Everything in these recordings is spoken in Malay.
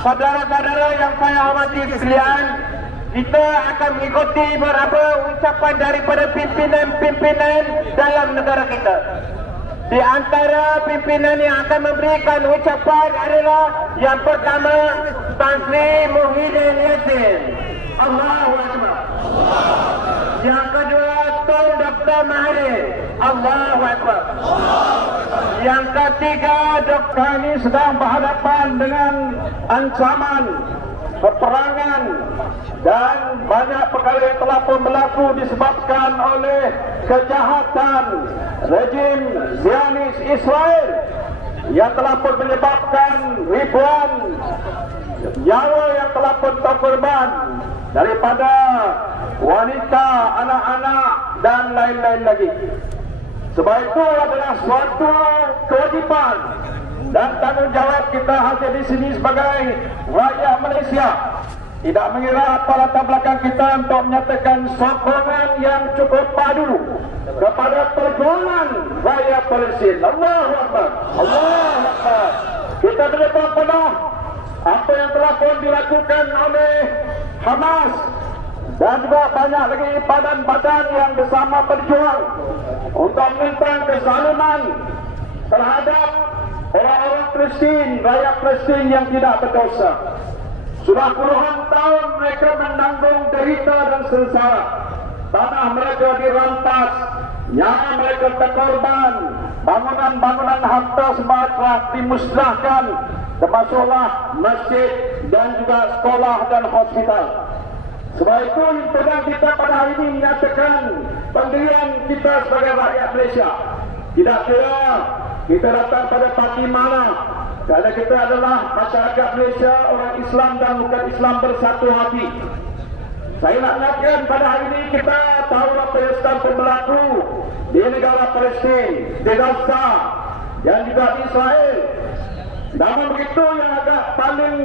Saudara-saudara yang saya hormati sekalian, kita akan mengikuti beberapa ucapan daripada pimpinan-pimpinan dalam negara kita. Di antara pimpinan yang akan memberikan ucapan adalah yang pertama, Tan Sri Muhyiddin Yassin. Allahu Akbar. Yang kedua, Tun Dr. Mahathir. Allahu Akbar. Yang ketiga, Dr. ini sedang berhadapan dengan ancaman peperangan dan banyak perkara yang telah pun berlaku disebabkan oleh kejahatan rejim Zionis Israel yang telah pun menyebabkan ribuan nyawa yang telah pun terkorban daripada wanita, anak-anak dan lain-lain lagi. Sebab itu adalah suatu kewajipan dan tanggungjawab kita hadir di sini sebagai rakyat Malaysia, tidak mengira apa latar belakang kita, untuk menyatakan sokongan yang cukup padu kepada perjuangan rakyat Palestin. Allahu Akbar. Allahu Akbar. Kita berdepan penuh apa yang telah pun dilakukan oleh Hamas dan juga banyak lagi badan-badan yang bersama berjuang untuk menentang kezaliman terhadap orang-orang Palestin, rakyat Palestin yang tidak berdosa. Sudah puluhan tahun mereka menanggung derita dan sengsara. Tanah mereka dirampas, nyawa mereka terkorban, bangunan-bangunan harta semua telah dimusnahkan, termasuklah masjid dan juga sekolah dan hospital. Sebab itu sedang kita pada hari ini menyatakan pendirian kita sebagai rakyat Malaysia. Tidak kira kita datang pada parti mana, kerana kita adalah masyarakat Malaysia, orang Islam dan bukan Islam bersatu hati. Saya nak ingatkan pada hari ini kita tahu apa yang sedang berlaku di negara Palestin, di Gaza dan juga di Israel. Namun begitu yang agak paling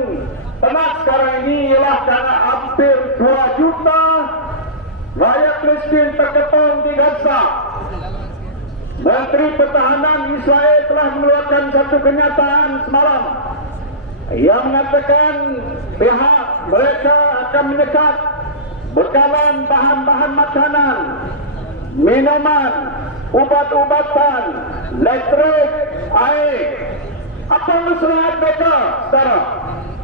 tenang sekarang ini ialah kerana hampir 2 juta rakyat Palestin terkepung di Gaza. Menteri Pertahanan Israel telah mengeluarkan satu kenyataan semalam yang mengatakan pihak mereka akan menyekat bekalan bahan-bahan makanan, minuman, ubat-ubatan, listrik, air. Apa masalah mereka, saudara?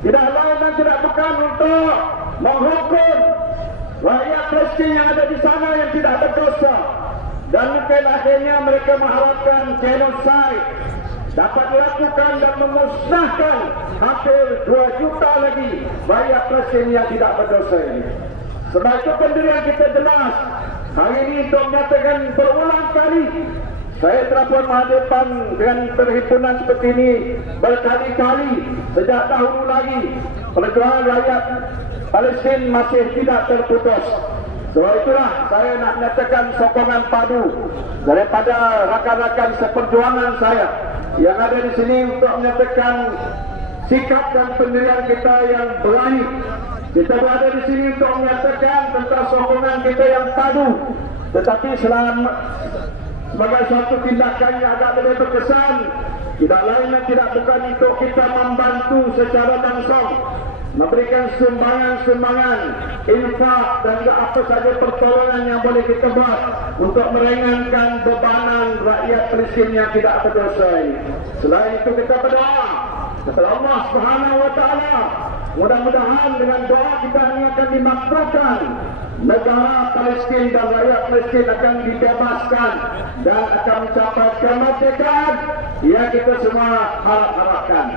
Tidak lain dan tidak bukan untuk menghukum rakyat Palestin yang ada di sana yang tidak berdosa. Dan mungkin akhirnya mereka mengharapkan genosid dapat dilakukan dan memusnahkan hampir 2 juta lagi rakyat Palestin yang tidak berdosa ini. Sebab itu pendirian kita jelas hari ini untuk menyatakan berulang kali. Saya telah pun menghadapkan dengan perhimpunan seperti ini berkali-kali sejak dahulu lagi. Perjuangan rakyat Palestin masih tidak terputus. Sebab itulah saya nak menyatakan sokongan padu daripada rakan-rakan seperjuangan saya yang ada di sini untuk menyatakan sikap dan pendirian kita yang berani. Kita berada di sini untuk menyatakan tentang sokongan kita yang padu, tetapi sebagai suatu tindakan yang agak lebih berkesan, tidak lain dan tidak bukan untuk kita membantu secara langsung, memberikan sumbangan-sumbangan, infak dan juga apa saja pertolongan yang boleh kita buat untuk meringankan bebanan rakyat Palestin yang tidak berdosa ini. Selain itu kita berdoa kepada Allah Subhanahu wa taala, mudah-mudahan dengan doa kita ini akan dimakbulkan, negara Palestin dan rakyat Palestin akan dibebaskan dan akan mencapai kemerdekaan yang kita semua harapkan.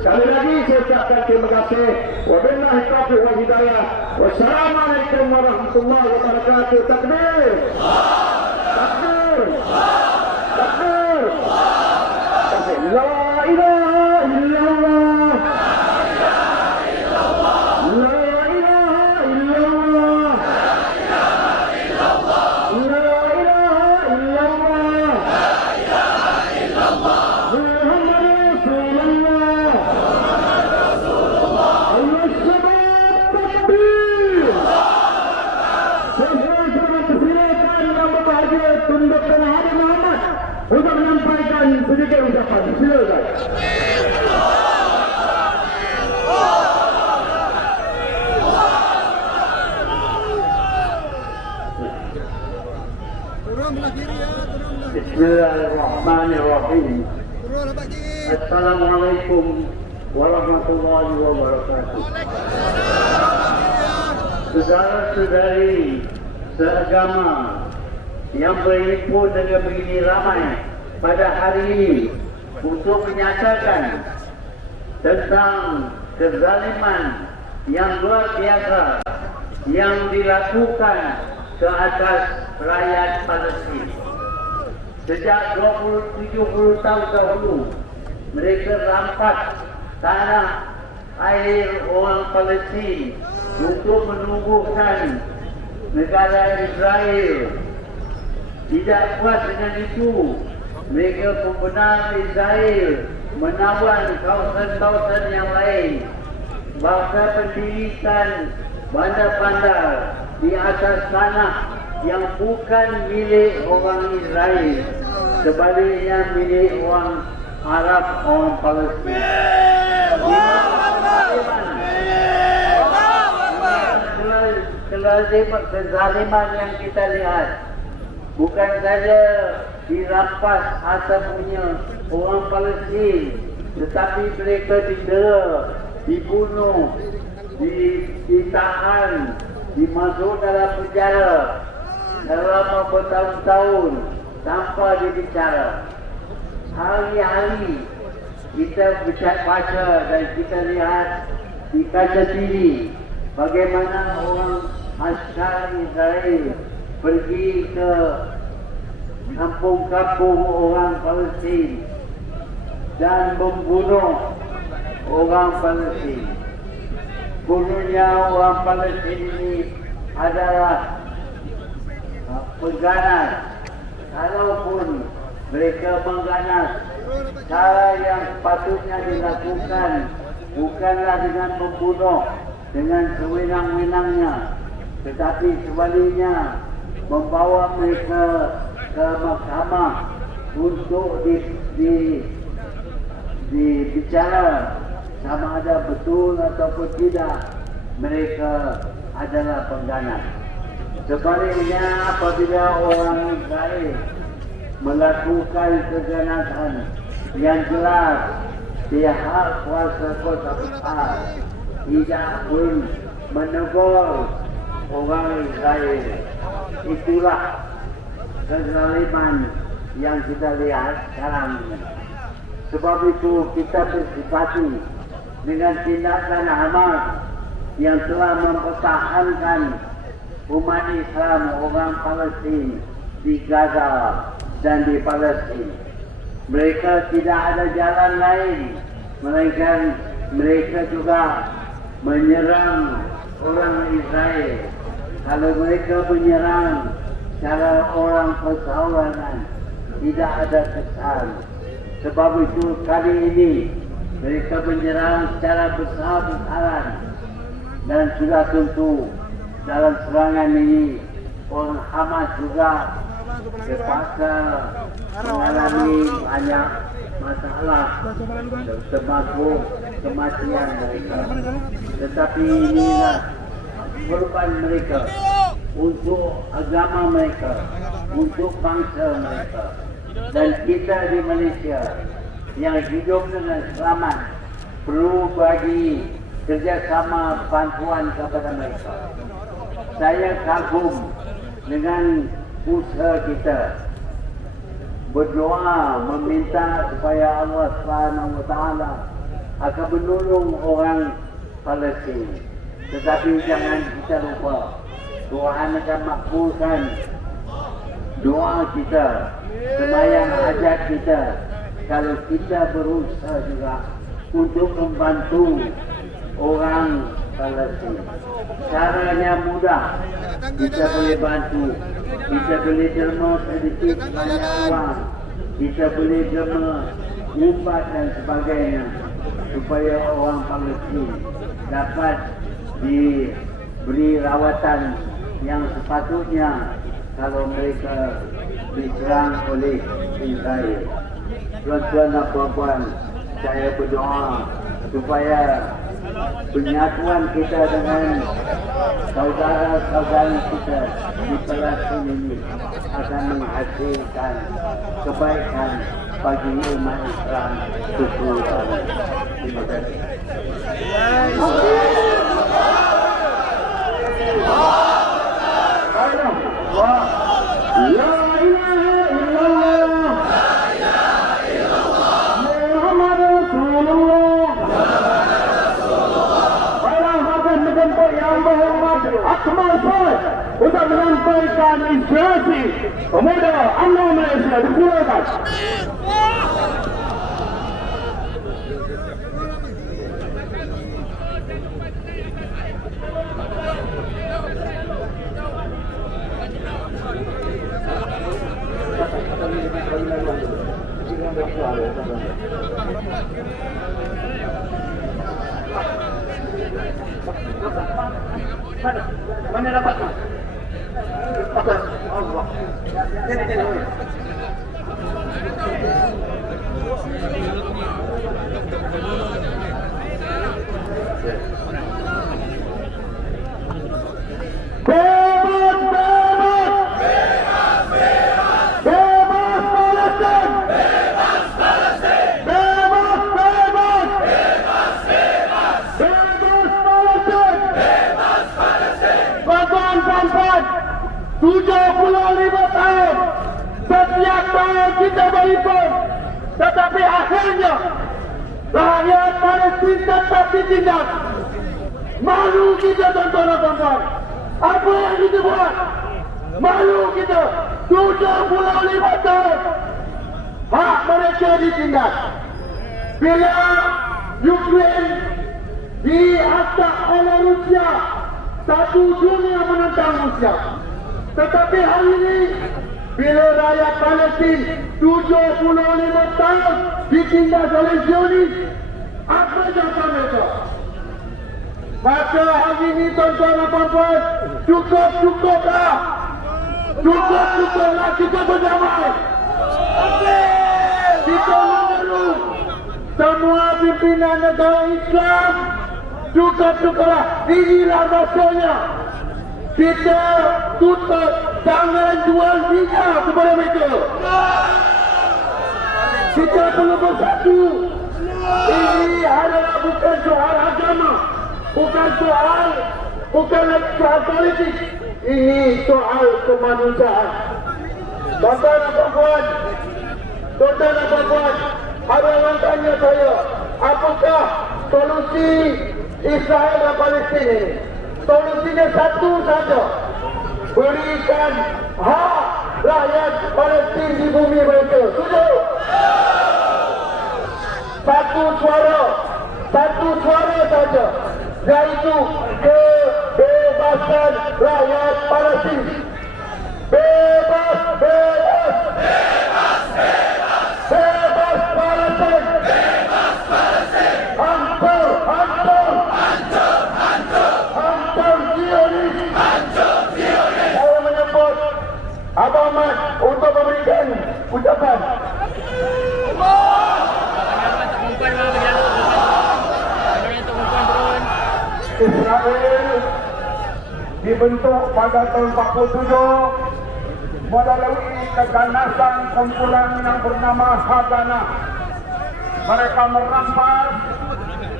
Sekali lagi saya ucapkan terima kasih. Wabillahi taufiq wal hidayah. Wassalamualaikum warahmatullahi wabarakatuh. Takbir. Takbir. Takbir. La ilaha illallah. Untuk menyampaikan sedikit ucapan. Silakan. Bismillahirrahmanirrahim. Assalamualaikum warahmatullahi wabarakatuh. Saudara-saudari seagama yang berhimpun dengan begini ramai pada hari ini untuk menyatakan tentang kezaliman yang luar biasa yang dilakukan ke atas rakyat Palestin. Sejak 70 tahun dahulu, mereka rampas tanah air orang Palestin untuk menumbuhkan negara Israel. Tidak puas dengan itu, mereka pembenar Israel menawan kawasan-kawasan yang lain, bahkan mendirikan bandar-bandar di atas tanah yang bukan milik orang Israel, sebaliknya milik orang Arab, orang Palestin. Kezaliman yang kita lihat bukan saja dirampas harta punya orang Palestin, tetapi mereka didera, dibunuh, ditahan, dimasuk dalam penjara selama bertahun-tahun tanpa dibicara. Hari-hari kita baca dan kita lihat di kaca TV bagaimana orang askar Israel pergi ke kampung-kampung orang Palestin dan membunuh orang Palestin. Bunuhnya orang Palestin ini adalah pengganas. Kalaupun mereka mengganas, cara yang sepatutnya dilakukan bukanlah dengan membunuh dengan sewenang-wenangnya, tetapi sebaliknya membawa mereka ke mahkamah untuk dibicara sama ada betul ataupun tidak mereka adalah pengganas. Sebaliknya apabila orang Israel melakukan keganasan yang jelas, pihak kuasa besar tidak pun menegur orang Israel. Itulah kezaliman yang kita lihat sekarang ini. Sebab itu kita bersifati dengan tindakan Hamas yang telah mempertahankan umat Islam orang Palestin di Gaza dan di Palestin. Mereka tidak ada jalan lain melainkan mereka juga menyerang orang Israel. Kalau mereka menyerang cara orang persawanan, tidak ada kesan. Sebab itu kali ini mereka menyerang secara besar-besaran, dan sudah tentu dalam serangan ini orang Hamas juga terpaksa mengalami banyak masalah termasuk kematian mereka. Tetapi inilah korban mereka untuk agama mereka, untuk bangsa mereka. Dan kita di Malaysia yang hidup dengan selamat perlu bagi kerjasama bantuan kepada mereka. Saya kagum dengan usaha kita berdoa meminta supaya Allah SWT akan menolong orang Palestin. Tetapi jangan kita lupa, Tuhan akan makbulkan doa kita, sembahyang hajat kita, kalau kita berusaha juga untuk membantu orang Palestin. Caranya mudah, kita boleh bantu, kita boleh derma sedikit banyak uang, kita boleh derma ubat dan sebagainya, supaya orang Palestin dapat diberi rawatan yang sepatutnya kalau mereka diserang oleh Israel. Tuan-tuan dan puan-puan, saya berdoa supaya penyatuan kita dengan saudara-saudara kita di Palestin ini akan menghasilkan kebaikan bagi umat Islam keseluruhan. Terima kasih. La ilaha illallah Muhammad Rasulullah. Para hadirin menjemput yang berhormat, Akmal Faiz untuk menyampaikan inspirasi pemuda UMNO Malaysia. Dipersilakan. Mana dapat? Allah. Sini. Setiap tahun kita berhimpun, tetapi akhirnya rakyat Palestin tetap ditindas. Malu kita tuan-tuan. Apa yang kita buat? Malu kita. 75 tahun hak mereka ditindas. Bila Ukraine dihantar oleh Rusia, satu dunia menentang Rusia. Tetapi hari ini bila rakyat Palestin 75 tahun ditindas oleh Zionis, apa jawab mereka? Maka hari ini tuan-tuan dan puan-puan, cukuplah. Cukuplah kita berdamai. Kita menyeru semua pimpinan negara Islam, cukuplah. Inilah masanya. Kita tutup jangan jual minyak kepada mereka. Kita perlu bersatu. Ini adalah bukan soal agama, bukan soal politik. Ini soal kemanusiaan. Tuan-tuan dan puan-puan, ada orang tanya saya, apakah solusi Israel dan Palestin ini? Solusinya satu saja, berikan hak rakyat Palestin di bumi mereka. Setuju? Satu suara saja, yaitu kebebasan rakyat Palestin. Bebas Palestin. Saya menyebut Abang Mat untuk memberikan ucapan. Israel dibentuk pada tahun 47 melalui keganasan kumpulan yang bernama Haganah. Mereka merampas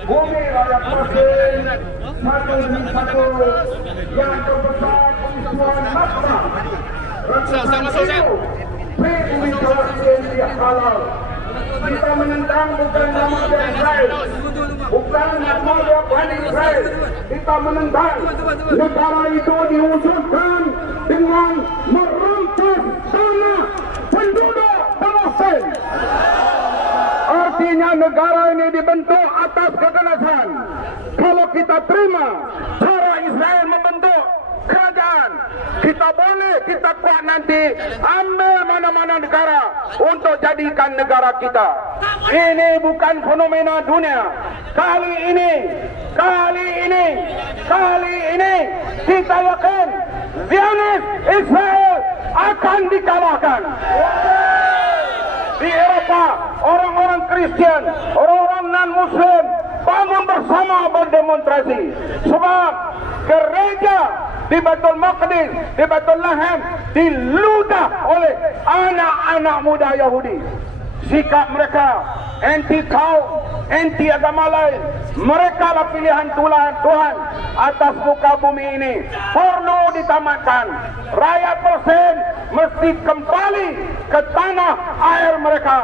bumi rakyat Palestin satu demi satu yang terbesar peristiwa Nakba. Ratusan ribu pribumi Palestin dihalal. Kita menentang bukan nama Israel, bukan nama Bani Israel. Kita menentang negara itu diwujudkan dengan merampas tanah penduduk Palestin. Artinya negara ini dibentuk atas keganasan. Kalau kita terima cara Israel membentuk kerajaan, kita kuat nanti ambil mana-mana negara untuk jadikan negara kita. Ini bukan fenomena dunia. Kali ini kita yakin Zionis Israel akan dikalahkan. Di Eropa, orang-orang Kristen, orang-orang non-Muslim bangun bersama berdemonstrasi. Sebab gereja di Baitul Maqdis, di Baitul Laham diludah oleh anak-anak muda Yahudi. sikap mereka anti kaum, anti agama lain. Mereka lah pilihan Tuhan atas muka bumi ini. Perlu ditamatkan. Rakyat Palestin mesti kembali ke tanah air mereka.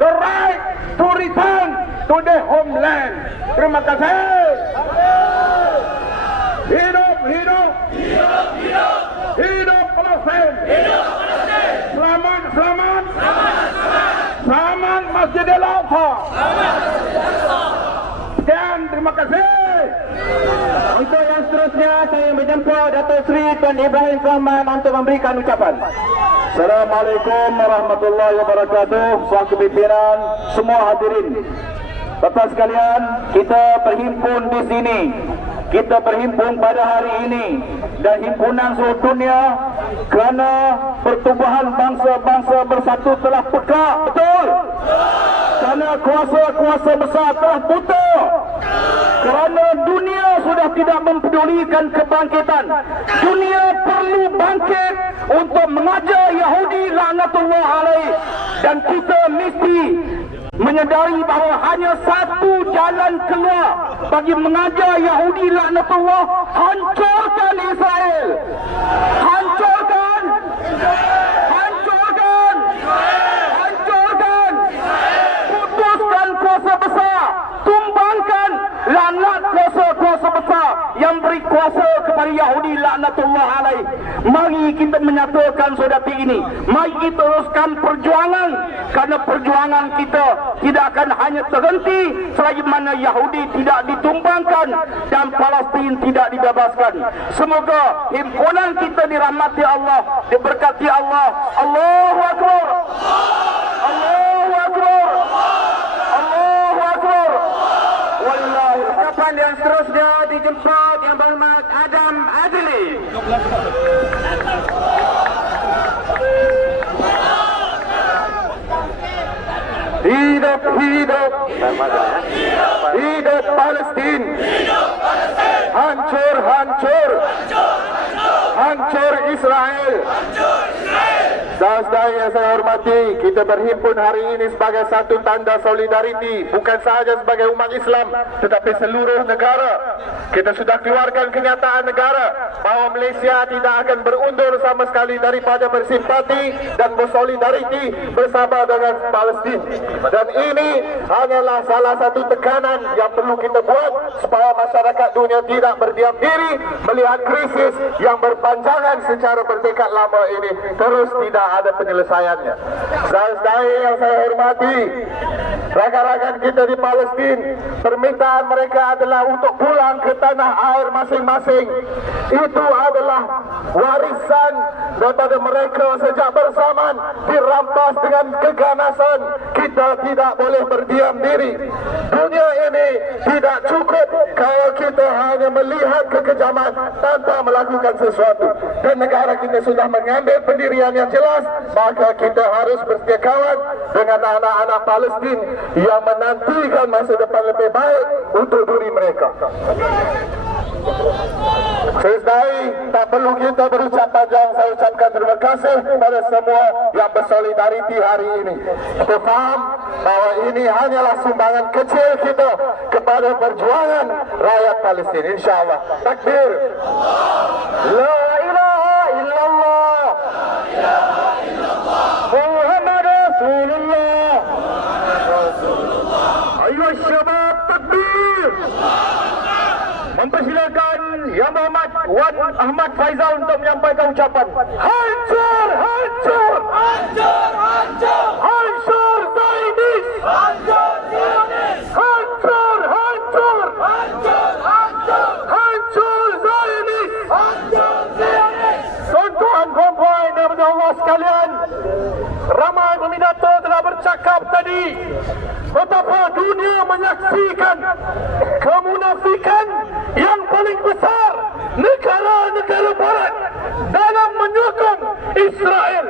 The right to return to their homeland. Terima kasih. Hidup, hidup, hidup, hidup, hidup Palestin. Hidup Palestin. Selamat, selamat, selamat, selamat. Selamat Masjidil Aqsa. Sekian, terima kasih. Untuk yang seterusnya saya menjemput Datuk Seri Tuan Ibrahim Rahman untuk memberikan ucapan. Assalamualaikum warahmatullahi wabarakatuh. Selaku pimpinan, semua hadirin. Bapak sekalian, kita berhimpun di sini. Kita berhimpun pada hari ini dan himpunan seluruh dunia kerana pertubuhan bangsa-bangsa bersatu telah pekak. Betul? Kerana kuasa-kuasa besar telah buta. Kerana dunia sudah tidak mempedulikan kebangkitan. Dunia perlu bangkit untuk mengajar Yahudi laknatullah alaih. Dan kita mesti menyadari bahawa hanya satu jalan keluar bagi mengajar Yahudi laknatullah. Hancurkan Israel. Hancurkan. Hancurkan. Hancurkan. Putuskan kuasa besar. Tumbangkan laknat kuasa-kuasa besar yang beri kuasa kepada Yahudi laknatullah alaih. Mari kita menyatakan saudara ini. Mari kita teruskan perjuangan, kerana perjuangan kita tidak akan hanya terhenti selagi mana Yahudi tidak ditumbangkan dan Palestin tidak dibebaskan. Semoga himpunan kita dirahmati Allah, diberkati Allah. Allahu Akbar. Allahu Akbar. Allahu Akbar. Wallahi. Ucapan yang seterusnya dijemput Yang Berhormat Adam Adli. Hidup, hidup, hidup Palestin. Hancur, hancur, hancur Israel. Saudara yang saya hormati, kita berhimpun hari ini sebagai satu tanda solidariti, bukan sahaja sebagai umat Islam, tetapi seluruh negara. Kita sudah keluarkan kenyataan negara bahawa Malaysia tidak akan berundur sama sekali daripada bersimpati dan bersolidariti bersama dengan Palestin. Dan ini hanyalah salah satu tekanan yang perlu kita buat supaya masyarakat dunia tidak berdiam diri melihat krisis yang berpanjangan secara bertekad lama ini terus tidak ada penyelesaiannya. Saudara yang saya hormati, rakan-rakan kita di Palestin, permintaan mereka adalah untuk pulang ke tanah air masing-masing. Itu adalah warisan daripada mereka sejak bersamaan dirampas dengan keganasan. Kita tidak boleh berdiam diri. Dunia ini tidak cukup kalau kita hanya melihat kekejaman tanpa melakukan sesuatu. Dan negara kita sudah mengambil pendirian yang jelas, maka kita harus bersedia kawan dengan anak-anak Palestin yang menantikan masa depan lebih baik untuk diri mereka. Selesai, tak perlu kita berucap panjang. Saya ucapkan terima kasih kepada semua yang bersolidariti hari ini. Kita faham bahawa ini hanyalah sumbangan kecil kita kepada perjuangan rakyat Palestin. InsyaAllah. Takbir. La ilaha illallah. Muhammad Rasulullah. Ayo syabab, takbir. Mempersilakan Yang Berhormat Wan Ahmad Faizal untuk menyampaikan ucapan. Hancur, hancur, hancur, hancur, hancur Zionis, hancur Zionis, hancur, hancur, hancur, hancur, hancur Zionis, hancur Zionis. Tuan-tuan, puan-puan dan Allah sekalian, ramai peminato telah bercakap tadi betapa dunia menyaksikan kemunafikan yang paling besar negara-negara barat dalam menyokong Israel.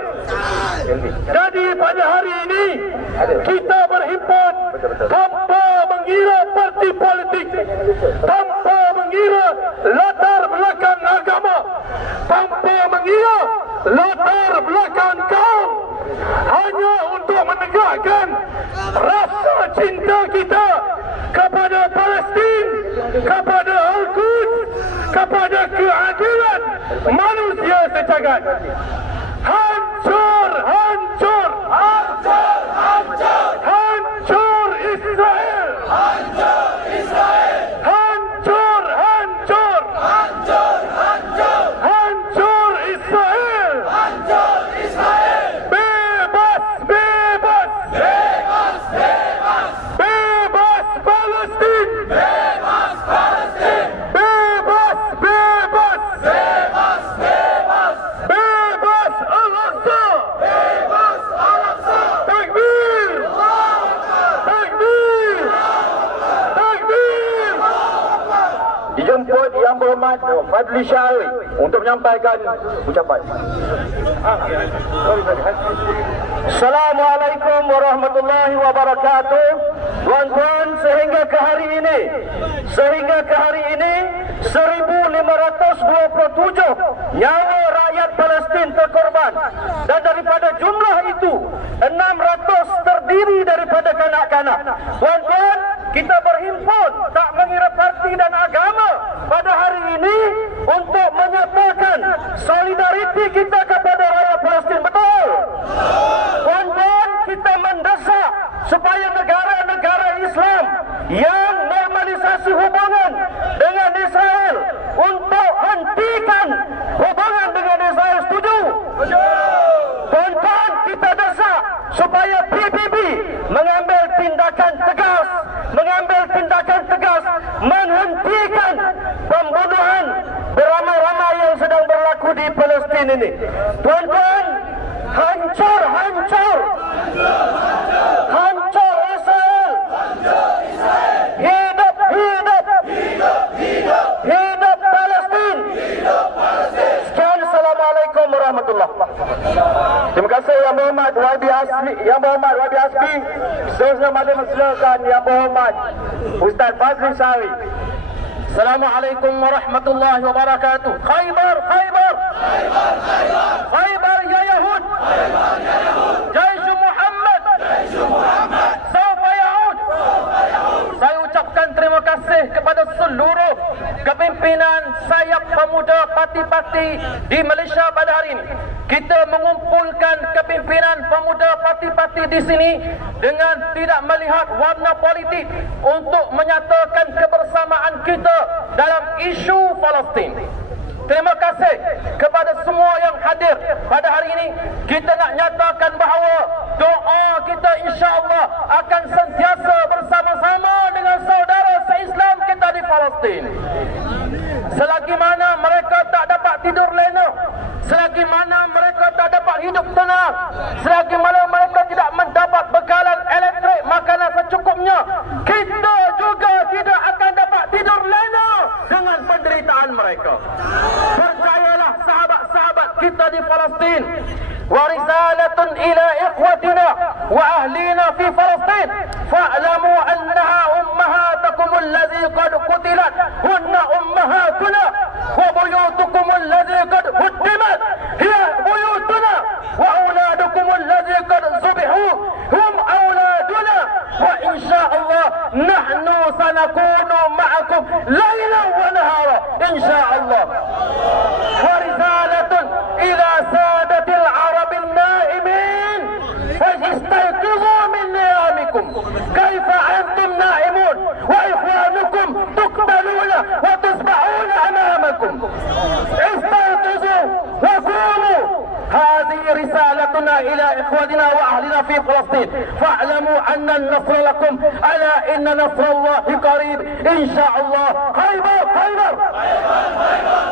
Jadi pada hari ini kita berhimpun tanpa mengira parti politik, tanpa mengira latar belakang agama, tanpa mengira latar belakang kaum. hanya untuk menegakkan rasa cinta kita kepada Palestin, kepada Al-Quds, kepada keadilan manusia sejagat. Hancur, hancur, hancur, hancur, hancur Israel, hancur Israel, hancur, hancur, hancur, hancur, hancur Israel, hancur Israel. Bebas, bebas, bebas, bebas, bebas Palestin, bebas Palestin, bebas, bebas, bebas, bebas, bebas Al-Aqsa, bebas Al-Aqsa. Takbir, takbir, takbir. Dijemput Yang Berhormat Fadli Syahri untuk menyampaikan ucapan. Assalamualaikum warahmatullahi wabarakatuh. Tuan-tuan, sehingga ke hari ini 1527 nyawa rakyat Palestin terkorban, dan daripada jumlah itu 600 terdiri daripada kanak-kanak. Tuan-tuan, kita berhimpun tak mengira parti dan agama pada hari ini untuk menyatakan solidariti kita kepada rakyat Palestin. Betul? Tuan-tuan, kita mendesak supaya negara-negara Islam yang normalisasi hubungan dengan Israel untuk hentikan hubungan dengan Israel. Setuju? Tuan-tuan, kita desak supaya PBB mengambil tindakan tegas menghentikan pembunuhan beramai-ramai yang sedang berlaku di Palestin ini. Tuan-tuan, hancur, hancur, hancur Israel, hidup, hidup, hidup Palestin. Sekian, Assalamualaikum warahmatullahi wabarakatuh. Terima kasih Yang Berhormat YB Hasbi. Seterusnya mari mempersilakan Yang Berhormat Ustaz Fadli Syahri. Assalamualaikum warahmatullahi wabarakatuh. Khaybar, Khaybar, Khaybar, Khaybar, Khaybar ya Yahud, Khaybar ya Yahud, Jaish Muhammad, Jaish Muhammad, Saufa Yaud, Saufa Yaud. Saya ucapkan terima kasih kepada seluruh kepimpinan sayap pemuda parti-parti di Malaysia pada hari ini. Kita mengumpulkan kepimpinan pemuda parti-parti di sini dengan tidak melihat warna politik untuk menyatakan kebersamaan kita dalam isu Palestin. Terima kasih kepada semua yang hadir pada hari ini. Kita nak nyatakan bahawa doa kita insya-Allah akan sentiasa bersama-sama dengan saudara se-Islam kita di Palestin. Selagi mana mereka tak dapat tidur lena, selagi mana mereka tak dapat hidup tenang, selagi mana mereka tidak mendapat bekalan elektrik, makanan secukupnya, kita juga tidak akan dapat tidur lena dengan penderitaan mereka. Percayalah sahabat-sahabat kita di Palestin. Warisalatun ila ikhwatina wa ahlina fi Palestin. Fa'lamu annaha ummahatukum alladhi qad qutilat hunna ummahatuna wa buyutukum alladhi qad huddimat hiya buyutuna wa auladukum alladhi qad zubihu hum auladuna wa insyaallah nahnu sanakunu ma'akum laylan wa nahara insyaallah. Warisalatun ila sadatil arabil naimin fastayqizu min niyamikum kaifa antum naimun wa ikhwanukum tuqtaluna wa tusbahuna amamakum istayqizu wa qulu هذه رسالتنا إلى إخواننا وأهلنا في فلسطين فاعلموا أن النصر لكم ألا إن نصر الله قريب إن شاء الله. خيبر خيبر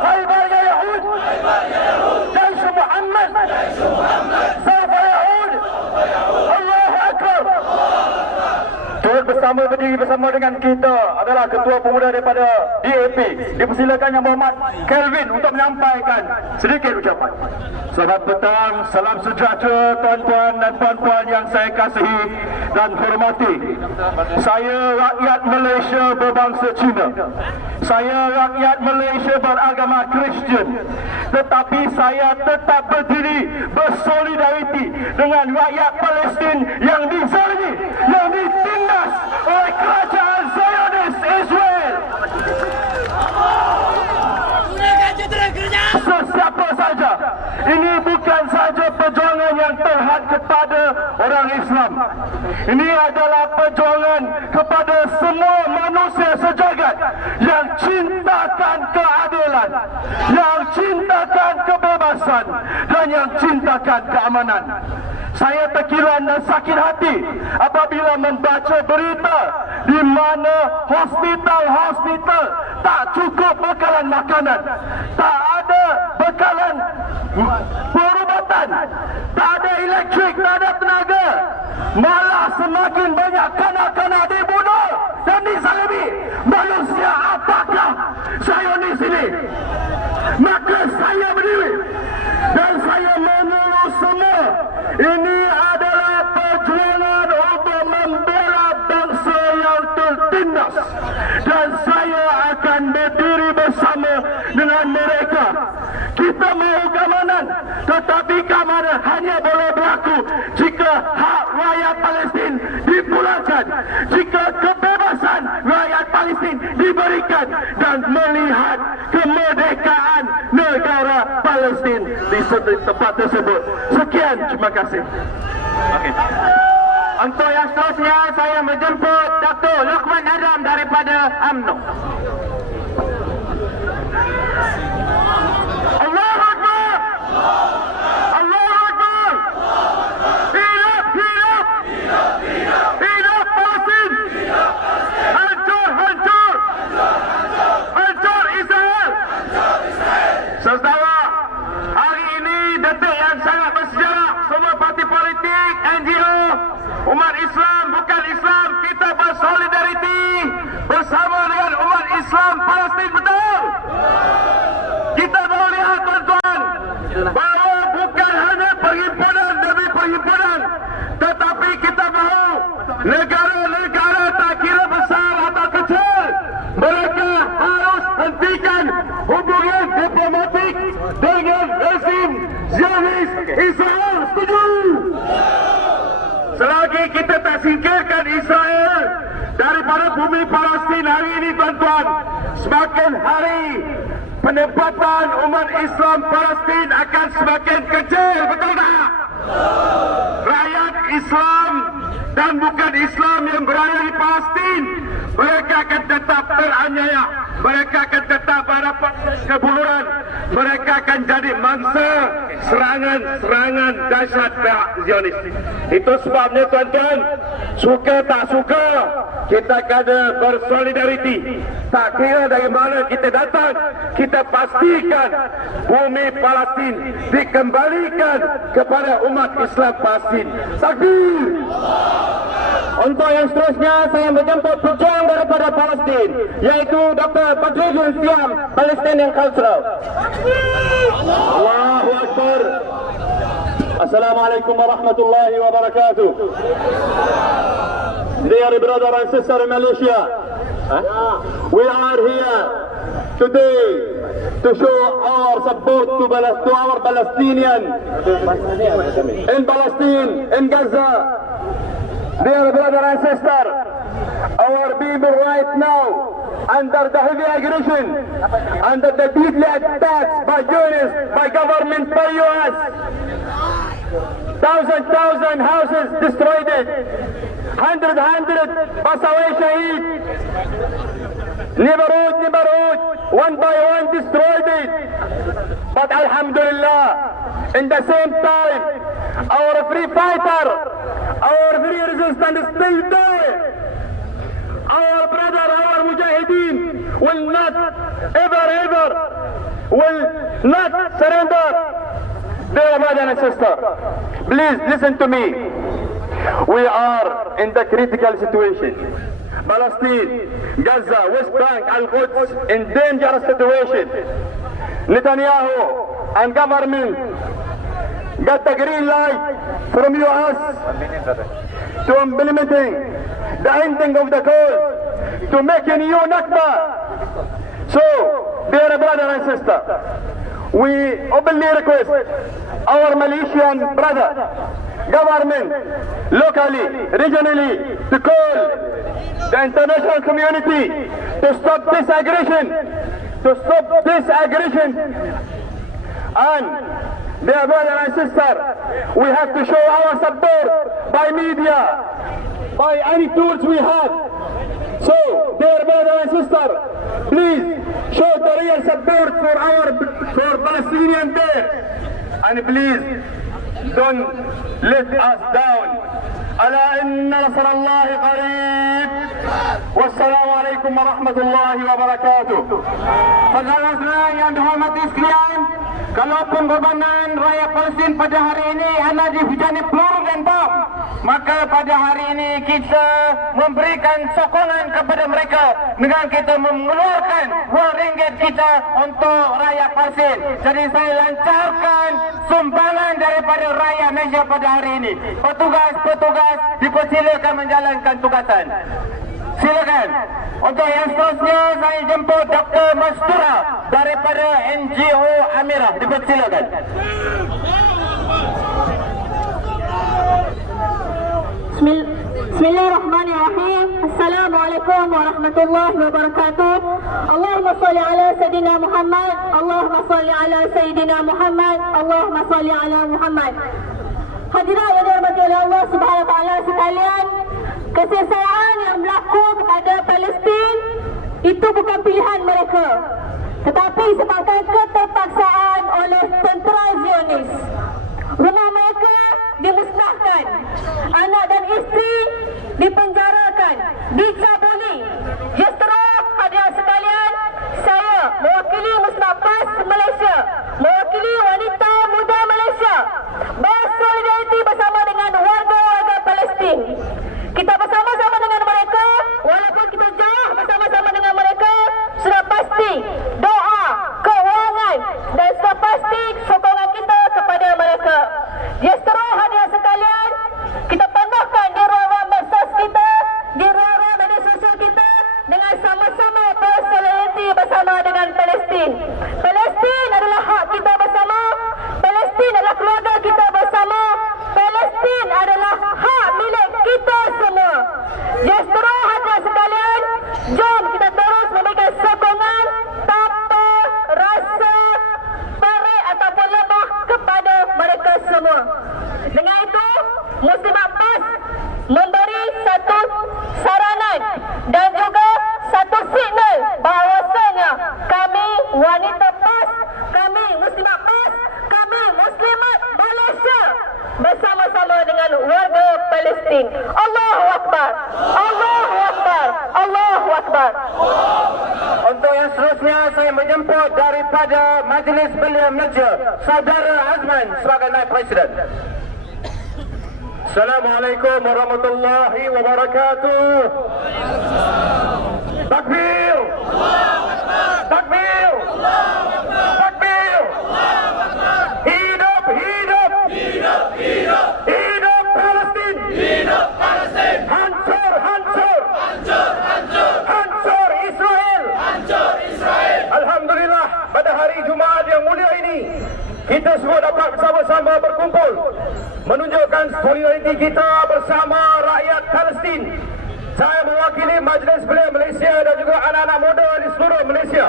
خيبر يا يهود جيش محمد سوف يعود. الله أكبر. Turut bersama berdiri bersama dengan kita adalah Ketua Pemuda daripada DAP. Dipersilakan Yang Berhormat Kelvin untuk menyampaikan sedikit ucapan. Selamat petang, salam sejahtera tuan-tuan dan puan-puan yang saya kasihi dan hormati. Saya rakyat Malaysia berbangsa Cina. Saya rakyat Malaysia beragama Kristian. Tetapi saya tetap berdiri bersolidariti dengan rakyat Palestin yang dizalimi, yang ditindas oleh kerajaan Zionis Israel. Sesiapa saja. Ini bukan saja perjuangan yang terhad kepada orang Islam. Ini adalah perjuangan kepada semua manusia sejagat yang cintakan keadilan, yang cintakan kebebasan dan yang cintakan keamanan. Saya terkilan dan sakit hati apabila membaca berita di mana hospital-hospital tak cukup bekalan makanan, tak ada bekalan perubatan, tak ada elektrik, tak ada tenaga. Malah semakin banyak kanak-kanak dibunuh dan dizalimi. Manusia apakah Zionis ini? Maka saya berdiri dan saya menyeru semua. Ini adalah perjuangan untuk membela bangsa yang tertindas. Dan saya akan berdiri bersama dengan mereka. Kita mahu keamanan, tetapi keamanan hanya boleh berlaku jika hak rakyat Palestin dipulangkan, jika kebebasan rakyat Palestin diberikan dan melihat kemerdekaan negara Palestin di tempat tersebut. Sekian, terima kasih. Okey. Untuk yang seterusnya saya menjemput Dr. Luqman Adam daripada UMNO. Allahu Akbar! Allahu Akbar! Hidup, hidup! Hidup Palestin! Hancur, hancur! Hancur Israel! Saudara, hari ini detik yang sangat bersejarah. Semua parti politik, NGO, umat Islam, bukan Islam, kita bersolidariti bersama dengan umat Islam Palestin, betul? Kita mahu lihat tuan-tuan bahawa bukan hanya perhimpunan demi perhimpunan, tetapi kita mahu negara-negara tak kira besar atau kecil, mereka harus hentikan hubungan diplomatik dengan rezim Zionis Israel. Setuju? Selagi kita tak singkirkan Israel daripada bumi Palestin hari ini tuan-tuan, semakin hari penempatan umat Islam Palestin akan semakin kecil, betul tak? Rakyat Islam dan bukan Islam yang berada di Palestin, mereka akan tetap teraniaya, mereka akan tetap berhadapan kebuluran, mereka akan jadi mangsa serangan-serangan dahsyat pihak Zionis. Itu sebabnya tuan-tuan, suka tak suka, kita kena bersolidariti. Tak kira dari mana kita datang, kita pastikan bumi Palestin dikembalikan kepada umat Islam Palestin. Takbir! Untuk yang seterusnya saya menjemput pejuang daripada Palestin, yaitu Dr. Badrudin Siam, Palestinian Cultural. Allahu Akbar. Assalamualaikum warahmatullahi wabarakatuh. Dear brother and sister in Malaysia, we are here today to show our support to our Palestinian in Palestine, in Gaza. Dear brother and sister, our people right now under the heavy aggression, under the deadly attacks by Zionis, by government, by US. Thousand houses destroyed, hundred pass away shaheed. Neighborhood, one by one destroyed it. But Alhamdulillah, in the same time, our free fighter, our free resistance is still there. Our brother, our mujahideen will not ever will not surrender. Dear brother and sister, please listen to me. We are in the critical situation. Palestine, Gaza, West Bank, Al-Quds in dangerous situation. Netanyahu and government got the green light from US to implementing the ending of the cause, to make a new Nakba. So, dear brother and sister, we openly request our Malaysian brother, government, locally, regionally, to call the international community to stop this aggression, and dear brother and sister, we have to show our support by media, by any tools we have. So, dear brother and sister, please show the real support for Palestinian there, and please don't let us down. ألا إن نصر الله قريب والسلام عليكم ورحمة الله وبركاته. Saudara-saudara yang dihormati sekalian, kalau pengorbanan rakyat Palestin pada hari ini adalah dihujani peluru dan bom, maka pada hari ini kita memberikan sokongan kepada mereka dengan kita mengeluarkan RM2 kita untuk rakyat Palestin. Jadi saya lancarkan sumbangan daripada rakyat Malaysia pada hari ini. Petugas dipersilakan menjalankan tugasan. Silakan. Untuk yang seterusnya saya jemput Dr. Mastura daripada NGO Amirah. Dipersilakan. Bismillahirrahmanirrahim. Assalamualaikum warahmatullahi wabarakatuh. Allahumma salli ala Sayyidina Muhammad. Allahumma salli ala Sayyidina Muhammad. Allahumma salli ala Muhammad. Hadirin yang dirahmati oleh Allah Subhanahu wa taala sekalian, kesesaran yang berlaku kepada Palestin itu bukan pilihan mereka, tetapi sebabkan keterpaksaan oleh tentera Zionis. Rumah mereka dimusnahkan, anak dan isteri dipenjarakan, dicabuli. Justru hadirin sekalian, saya mewakili Muslim PAS Malaysia, mewakili wanita muda Malaysia, bersolidaritas bersama dengan warga-warga Palestin. Kita bersama-sama dengan mereka, walaupun kita jauh bersama-sama dengan mereka, sudah pasti doa, kewangan dan sudah pasti sokongan kita kepada mereka. Justru hadirin sekalian, kita penuhkan di ruang-ruang medsos kita, di ruang-ruang media sosial kita dengan sama-sama bersolidaritas bersama dengan Palestin. Palestin adalah hak kita bersama. Palestin adalah keluarga kita bersama. Palestin adalah hak milik kita semua. Justru hadirin sekalian, jom kita terus memberikan sokongan tanpa rasa tarik ataupun lemah kepada mereka semua. Dengan itu, Muslimat PAS memberi satu saranan dan juga satu signal bahawasanya kami wanita PAS, kami Muslimat PAS, kami Muslimat Malaysia bersama-sama dengan warga Palestin. Allahu Akbar, Allahu Akbar, Allahu Akbar. Untuk yang seterusnya saya menjemput daripada Majlis Belia Malaysia, Saudara Azman sebagai Naib Presiden. Assalamualaikum warahmatullahi wabarakatuh. Takbir! Takbir! Takbir! Hidup, hidup! Hidup, hidup! Hidup Palestin! Hidup Palestin! Hancur, hancur! Hancur, hancur! Hancur Israel! Hancur Israel! Alhamdulillah, pada hari Jumaat yang mulia ini, kita semua dapat bersama-sama berkumpul menunjukkan solidariti kita bersama rakyat Palestin. Saya mewakili Majlis Belia Malaysia dan juga anak-anak muda di seluruh Malaysia,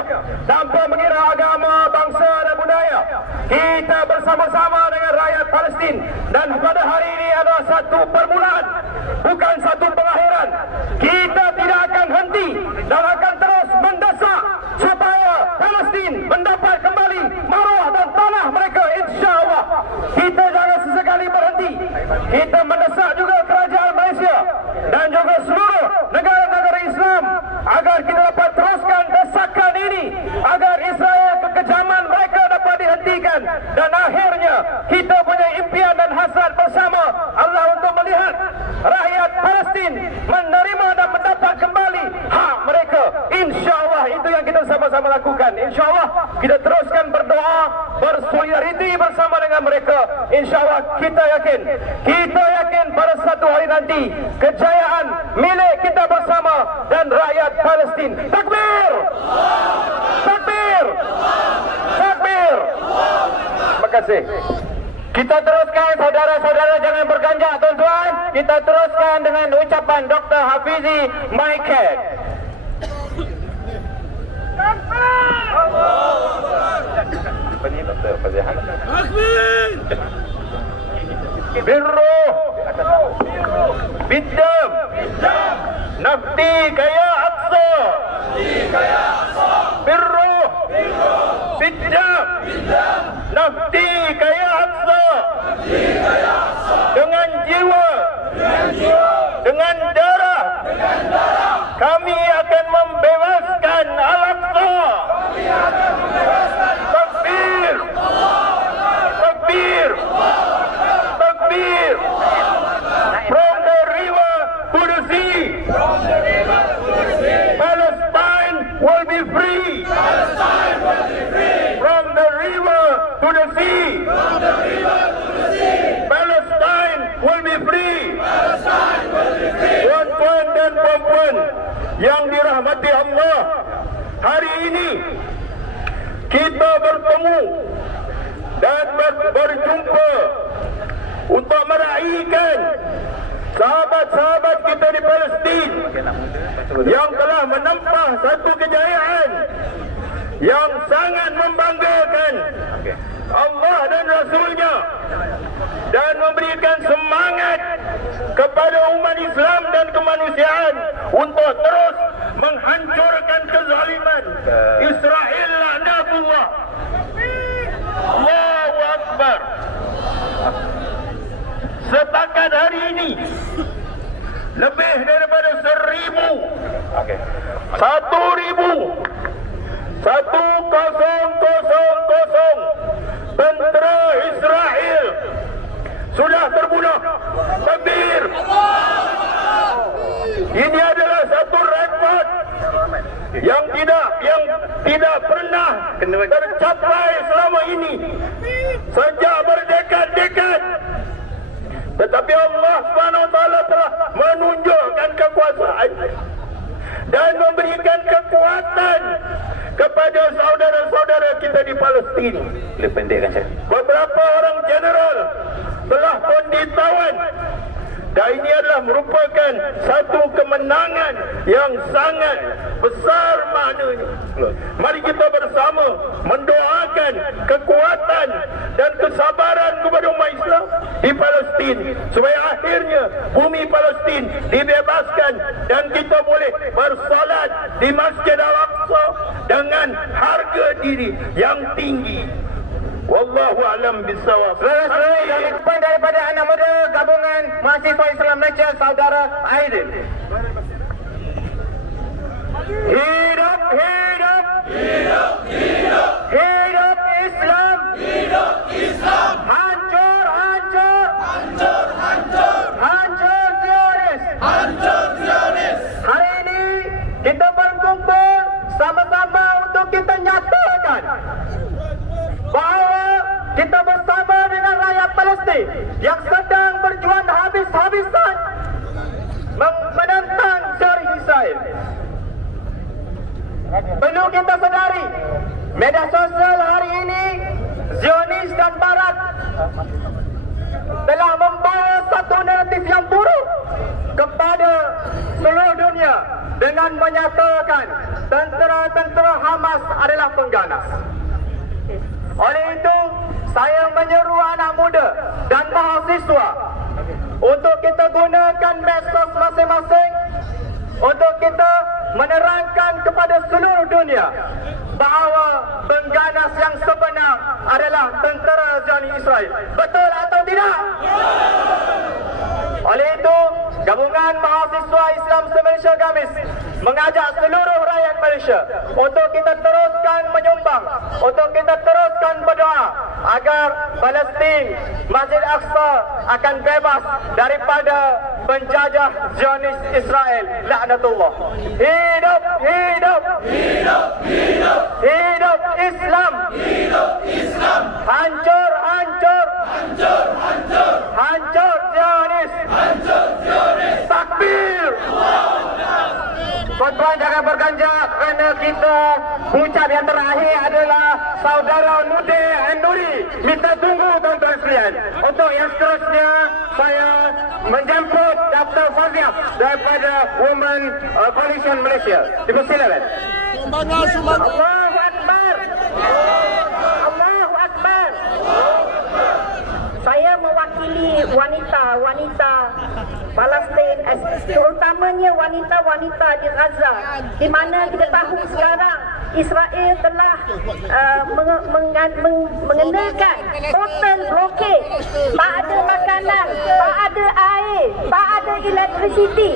tanpa mengira agama, bangsa dan budaya. Kita bersama-sama dengan rakyat Palestin, dan pada hari ini adalah satu permulaan, bukan satu pengakhiran. Kita tidak akan henti dan akan terus mendesak supaya Palestin mendapat kembali maruah dan tanah mereka, insya-Allah. Kita jangan sesekali berhenti. Kita mendesak juga kerajaan Malaysia dan juga seluruh negara-negara Islam agar kita dapat teruskan desakan ini, agar Israel kekejaman mereka dapat dihentikan, dan akhirnya kita punya impian dan hasrat bersama Allah untuk melihat yang kita sama-sama lakukan. InsyaAllah kita teruskan berdoa, bersolidariti bersama dengan mereka. InsyaAllah kita yakin pada satu hari nanti kejayaan milik kita bersama dan rakyat Palestin. Takbir! Takbir! Takbir! Terima kasih. Kita teruskan, saudara-saudara, jangan berganjak tuan-tuan. Kita teruskan dengan ucapan Dr. Hafizi Maiket. Birruh Biddam Nafti Kaya Aqsa Birruh Biddam Nafti Kaya Aqsa dengan jiwa dengan darah kami akan membebaskan Al-Aqsa. Takbir! Takbir! Takbir! From the river to the sea, Palestine will be free. From the river to the sea, Palestine will be free. Tuan-tuan dan puan-puan yang dirahmati Allah, hari ini kita bertemu dan berjumpa untuk meraihkan sahabat-sahabat kita di Palestin yang telah menempah satu kejayaan yang sangat membanggakan Allah dan Rasulnya dan memberikan semangat kepada umat Islam dan kemanusiaan untuk terus menghancurkan kezaliman Israel laknatullah. Allahu Akbar. Setakat hari ini lebih daripada 1,000 tentera Israel sudah terbunuh. Takbir. Ini adalah satu rekod yang tidak pernah tercapai selama ini sejak berdekad-dekad. Tetapi Allah SWT telah menunjukkan kekuasaan dan memberikan kekuatan kepada saudara-saudara kita di Palestin. Beberapa orang general telah pun ditawan. Dan ini adalah merupakan satu kemenangan yang sangat besar maknanya. Mari kita bersama mendoakan kekuatan dan kesabaran kepada umat Islam di Palestin supaya akhirnya bumi Palestin dibebaskan dan kita boleh bersolat di Masjid Al-Aqsa dengan harga diri yang tinggi. Wallahu a'lam bissawab. Saudara-saudara daripada anak muda gabungan mahasiswa Islam Malaysia, saudara Aidil. Hidup, hidup, hidup, hidup, hidup Islam, hidup Islam. Hancur, hancur, hancur, hancur, hancur Zionis, hancur Zionis. Hari ini kita berkumpul sama-sama untuk kita nyatakan bahawa kita bersama dengan rakyat Palestin yang sedang berjuang habis-habisan menentang Syarih Israel. Perlu kita sedari, media sosial hari ini, Zionis dan Barat telah membawa satu naratif yang buruk kepada seluruh dunia dengan menyatakan tentera-tentera Hamas adalah pengganas. Oleh itu, saya menyeru anak muda dan mahasiswa untuk kita gunakan medsos masing-masing untuk kita menerangkan kepada seluruh dunia bahawa pengganas yang sebenar adalah tentera Zionis Israel. Betul atau tidak? Oleh itu, Gabungan Mahasiswa Islam se-Malaysia Gamis mengajak seluruh rakyat Malaysia untuk kita teruskan menyumbang, untuk kita teruskan berdoa agar Palestin, Masjid Aqsa akan bebas daripada penjajah Zionis Israel laknatullah. Hidup, hidup, hidup. ucap yang terakhir adalah saudara Nude Anduri. Minta tunggu tuan-tuan sekalian. Untuk yang seterusnya, saya menjemput Dr. Faziah daripada Women Coalition Malaysia. Dipersilakan. Allahu Akbar. Allahu Akbar. Saya mewakili wanita-wanita Palestin, terutamanya wanita-wanita di Gaza, di mana kita tahu sekarang Israel telah mengenakan total blokade. Tak ada makanan, tak ada air, tak ada elektrisiti.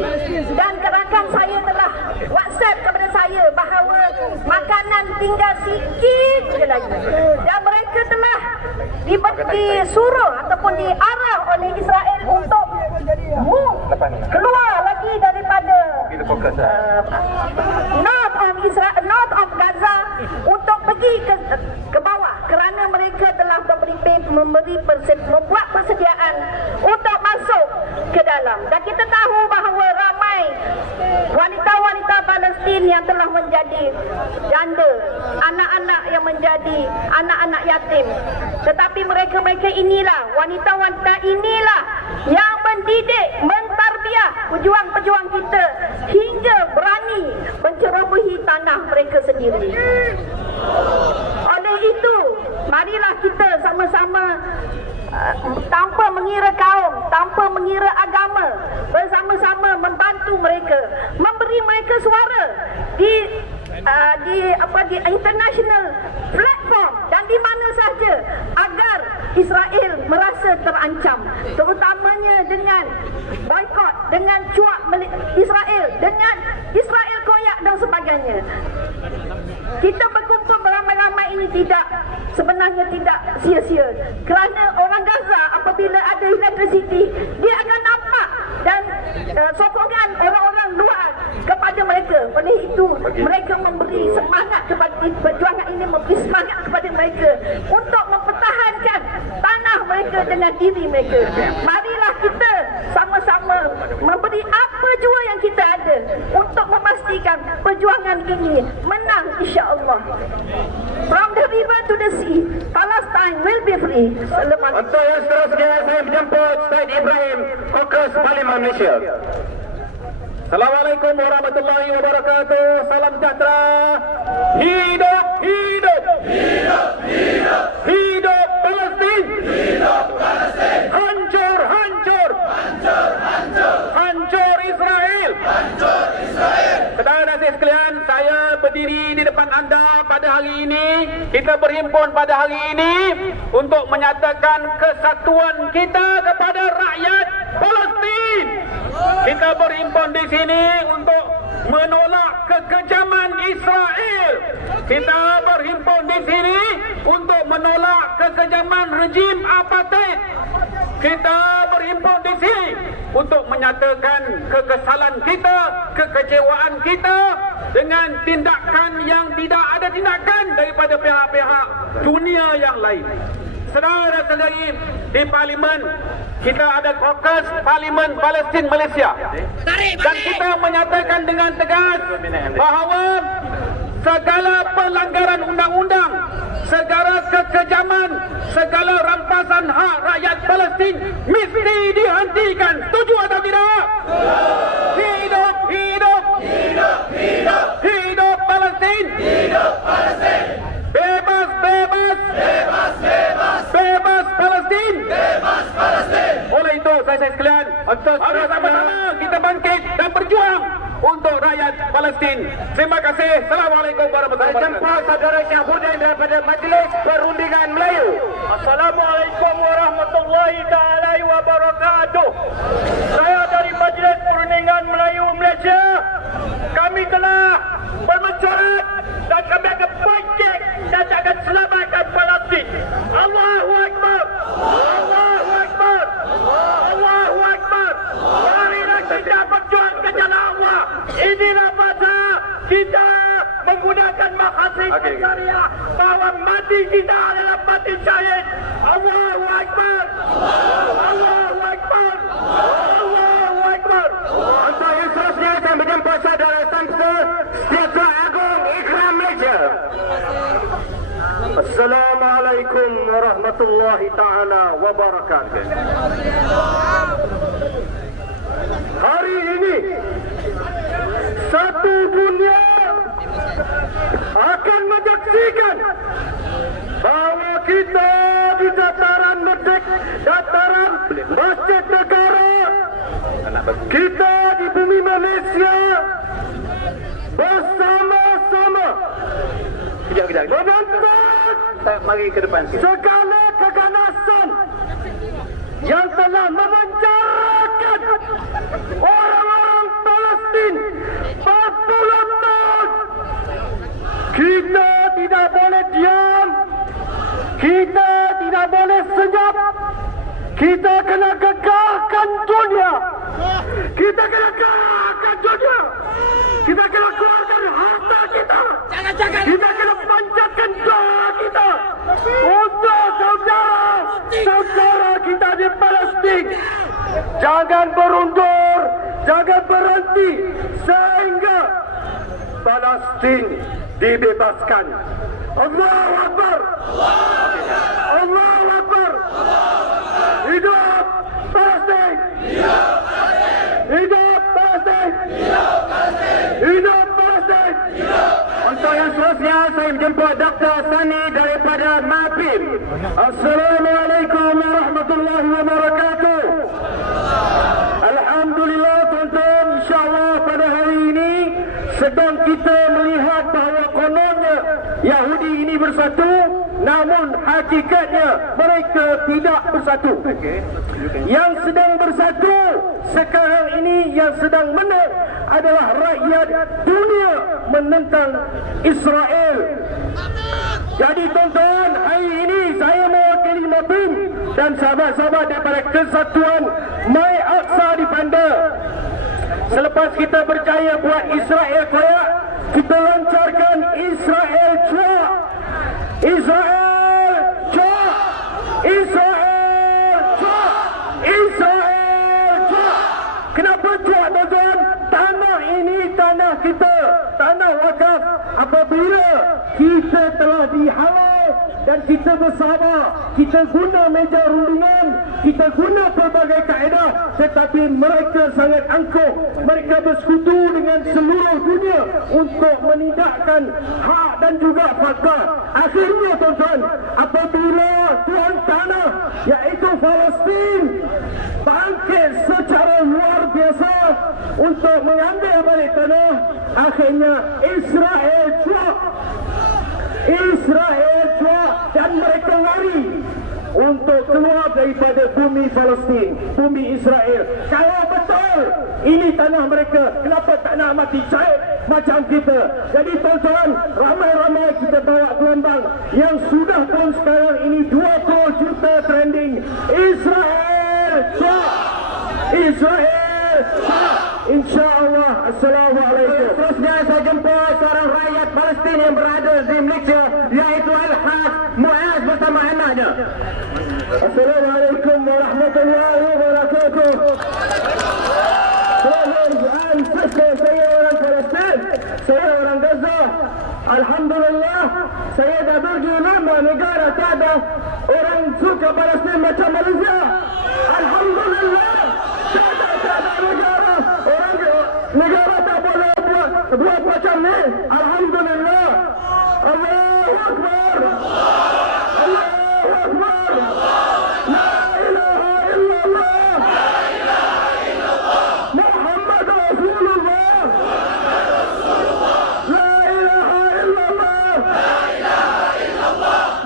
Dan gerakan saya telah WhatsApp kepada saya bahawa makanan tinggal sikit je lagi. Dan mereka telah disuruh ataupun diarah oleh Israel untuk keluar lagi daripada north of Gaza untuk pergi ke bawah kerana mereka telah membuat persediaan untuk masuk ke dalam. Dan kita tahu bahawa ramai wanita-wanita Palestin yang telah menjadi janda, anak-anak yang menjadi anak-anak yatim. Tetapi mereka inilah, wanita-wanita inilah yang mendidik, mentarbiah pejuang-pejuang kita hingga berani mencerobohi tanah mereka sendiri. Oleh itu, marilah kita sama-sama tanpa mengira kaum, tanpa mengira agama, bersama-sama membantu mereka, memberi mereka suara di international platform dan di mana saja agar Israel merasa terancam, terutamanya dengan boikot, dengan cuak Israel, dengan Israel koyak dan sebagainya. Kita berkumpul beramai-ramai ini sebenarnya tidak sia-sia, kerana orang Gaza apabila ada elektrisiti, dia akan nampak dan sokongan orang-orang luar kepada mereka. Oleh itu mereka memberi semangat kepada perjuangan ini, memberi semangat kepada mereka untuk mempertahankan tanah mereka dengan diri mereka. Marilah kita sama-sama memberi apa jua yang kita ada untuk memastikan perjuangan ini menang, insya-Allah. From the river to the sea, Palestine will be free. Untuk yang seterusnya, saya menjemput Syed Ibrahim, Caucus Parlimen Malaysia. Assalamualaikum warahmatullahi wabarakatuh. Salam sejahtera. Hidup, hidup, hidup, hidup, hidup Palestin, hidup Palestin. Hancur, hancur, hancur, hancur, hancur Israel, hancur Israel. Saudara-saudara sekalian, saya berdiri di depan anda pada hari ini. Kita berhimpun pada hari ini untuk menyatakan kesatuan kita kepada rakyat Palestin. Kita berhimpun di sini untuk menolak kekejaman Israel. Kita berhimpun di sini untuk menolak kekejaman rejim apartheid. Kita berhimpun di sini untuk menyatakan kekesalan kita, kekecewaan kita dengan tindakan yang tidak ada tindakan daripada pihak-pihak dunia yang lain. Saudara-saudari, di parlimen kita ada Caucus Parlimen Palestin Malaysia, dan kita menyatakan dengan tegas bahawa segala pelanggaran undang-undang, segala kekejaman, segala rampasan hak rakyat Palestin mesti dihentikan. Setuju atau tidak? Hidup, hidup, hidup, hidup, hidup Palestin, hidup Palestin. Bebas, bebas, bebas, bebas, bebas Palestin, bebas Palestin. Oleh itu, saya sekalian, sama-sama kita bangkit dan berjuang untuk rakyat Palestin. Terima kasih. Assalamualaikum warahmatullahi wabarakatuh. Jemput saudara Syahuddin daripada Majlis Perundingan Melayu. Assalamualaikum warahmatullahi taala wabarakatuh. Saya dari Majlis Perundingan Melayu Malaysia. Kami telah bermesyuarat dan kami akan bangkit dan akan selamatkan Palestin. Allahu Akbar. Allahu Akbar. Allahu Akbar. Marilah kita berjuang ke jalan Allah. Inilah masa kita menggunakan makasih syariah bahawa mati kita adalah mati syahid. Allahu Akbar. Allahu Akbar. Allahu Akbar. Untuk yang seterusnya, saya menjemput saudara Samsul Setiausaha Agung Ikram Malaysia. Assalamualaikum warahmatullahi ta'ala wabarakatuh. Hari ini satu dunia akan menyaksikan bahawa kita di dataran dataran Masjid Negara, kita di bumi Malaysia bersama-sama menonton segala keganasan yang telah memenjarakan orang-orang Palestin berpuluh tahun. Kita tidak boleh diam, kita tidak boleh senyap, kita kena gegarkan dunia, kita kena gegarkan dunia, kita kena keluarkan harta kita, kita kena panjatkan doa kita untuk saudara kita di Palestin. Jangan berundur, jangan berhenti sehingga Palestin dibebaskan. Allahu Akbar, Allahu Akbar. Hidup Palestin, hidup Palestin, hidup Palestin. Untuk yang seterusnya saya menjemput Dr. Sani daripada MAPIM. Assalamualaikum warahmatullahi wabarakatuh. Alhamdulillah tuan-tuan, insyaAllah pada hari ini sedang kita melihat bahawa kononnya Yahudi ini bersatu, namun hakikatnya mereka tidak bersatu. Yang sedang bersatu sekarang ini, yang sedang menang adalah rakyat dunia menentang Israel. Jadi tuan-tuan, hari ini saya mewakili MAPIM dan sahabat-sahabat daripada Kesatuan Mai Aqsa di Panda. Selepas kita berjaya buat Israel koyak, kita lancarkan Israel cuak. Israel cuak. Israel cuak. Israel cuak. Kenapa cuak tuan-tuan? Tanah ini tanah kita, tanah wakaf. Apabila kita telah dihalau dan kita bersabar, kita guna meja rundingan, kita guna pelbagai kaedah, tetapi mereka sangat angkuh. Mereka bersekutu dengan seluruh dunia untuk menidakkan hak dan juga fakta. Akhirnya tuan-tuan, apabila tuan tanah iaitu Palestin bangkit secara luar biasa untuk mengambil balik tanah, akhirnya Israel cuak. Israel cuak dan mereka lari untuk keluar daripada bumi Palestin, bumi Israel. Kalau betul ini tanah mereka, kenapa tak nak mati syahid macam kita? Jadi tuan-tuan, ramai-ramai kita bawa gelombang yang sudah pun sekarang ini 20 juta trending. Israel cuak, Israel cuak. InsyaAllah. Assalamualaikum. Terusnya saya jemput seorang rakyat Palestin yang berada di Malaysia, iaitu Al-Haj Muaz bersama anaknya. Assalamualaikum warahmatullahi wabarakatuh. Saya orang Palestin, saya orang Gaza. Alhamdulillah, saya dah pergi 5 negara, tak ada orang suka Palestin macam Malaysia. Alhamdulillah, tak ada negara, negara tak boleh buat macam ni. Alhamdulillah. Allahu Akbar, Allahu Akbar. La ilaha illallah, Muhammad Rasulullah, La ilaha illallah,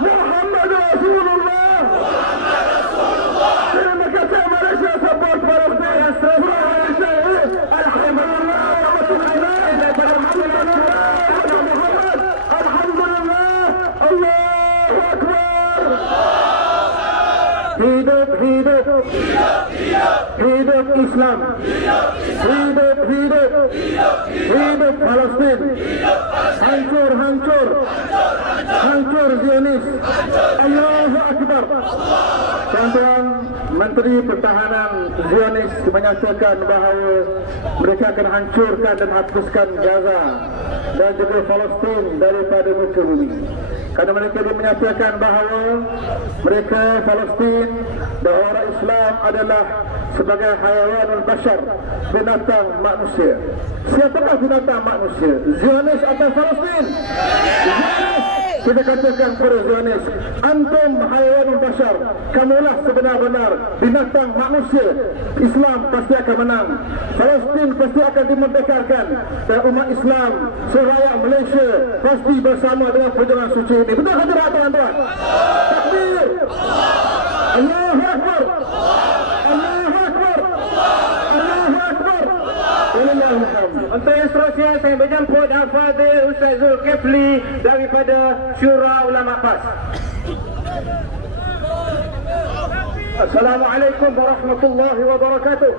Muhammad Rasulullah. Terima kasih Malaysia support Palestin. Alhamdulillah, Allahu Akbar. Hidup, hidup, hidup Islam. Hidup, hidup, hidup Palestin. Hancur, hancur, hancur Zionis. Allahu Akbar. Tuan-tuan, Menteri Pertahanan Zionis menyatakan bahawa mereka akan hancurkan dan hapuskan Gaza dan juga Palestin daripada muka bumi. Kerana mereka menyatakan bahawa mereka Palestin dan orang Islam adalah sebagai hayawanul bashar, binatang manusia. Siapakah binatang manusia? Zionis atau Palestin? Zionis. Kita katakan kepada Zionis, antum hayawanul bashar, kamulah sebenar-benar binatang manusia. Islam pasti akan menang, Palestin pasti akan dimerdekakan, dan umat Islam seraya Malaysia pasti bersama dengan perjuangan suci ini. Betul ke tidak tuan-tuan? Takbir! Allahu Akbar! Allahu Akbar! Allahu Akbar! Untuk yang seterusnya saya menjemput Al-Fadhil Ustaz Zulkifli daripada Syura Ulama PAS. Assalamualaikum warahmatullahi wabarakatuh.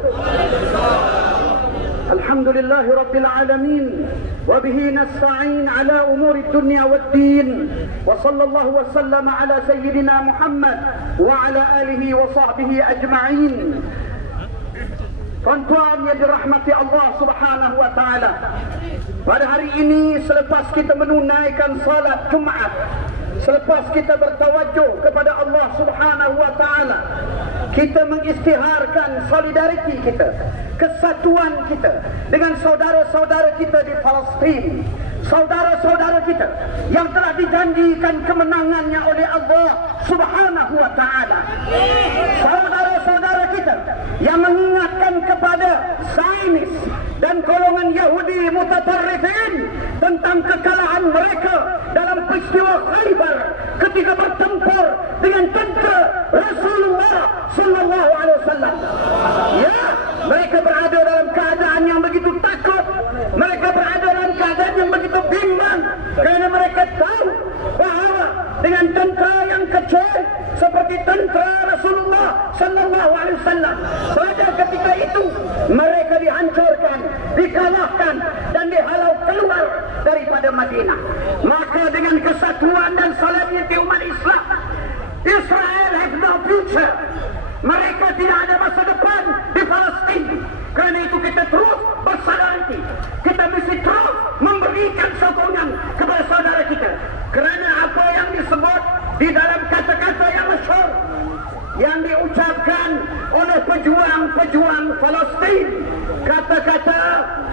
Alhamdulillah Rabbil Alamin. وبه نستعين على أمور الدنيا والدين وصلى الله وسلم على سيدنا محمد وعلى آله وصحبه أجمعين. Tuan-tuan yang dirahmati Allah Subhanahu wa taala, pada hari ini selepas kita menunaikan salat Jumaat, selepas kita bertawajuh kepada Allah Subhanahu wa taala, kita mengisytiharkan solidariti kita, kesatuan kita dengan saudara-saudara kita di Palestin, saudara-saudara kita yang telah dijanjikan kemenangannya oleh Allah Subhanahu wa taala, saudara-saudara kita yang mengingatkan kepada Zionis dan golongan Yahudi mutatarrifin tentang kekalahan mereka dalam peristiwa Khaybar ketika bertempur dengan tentera Rasulullah sallallahu alaihi wasallam. Ya, mereka berada dalam keadaan yang begitu takut, mereka berada dalam keadaan yang begitu bimbang kerana mereka tahu bahawa dengan tentera yang kecil seperti tentera Rasulullah sallallahu alaihi wasallam, pada ketika itu mereka dihancurkan, dikalahkan dan dihalau keluar daripada Madinah. Maka dengan kesatuan dan solidariti umat Islam, Israel has no future. Mereka tidak ada masa depan di Palestin. Kerana itu kita terus bersolidariti. Kita mesti terus memberikan sokongan kepada saudara kita. Kerana apa yang disebut di dalam kata-kata yang masyhur yang diucapkan oleh pejuang-pejuang Palestin, kata-kata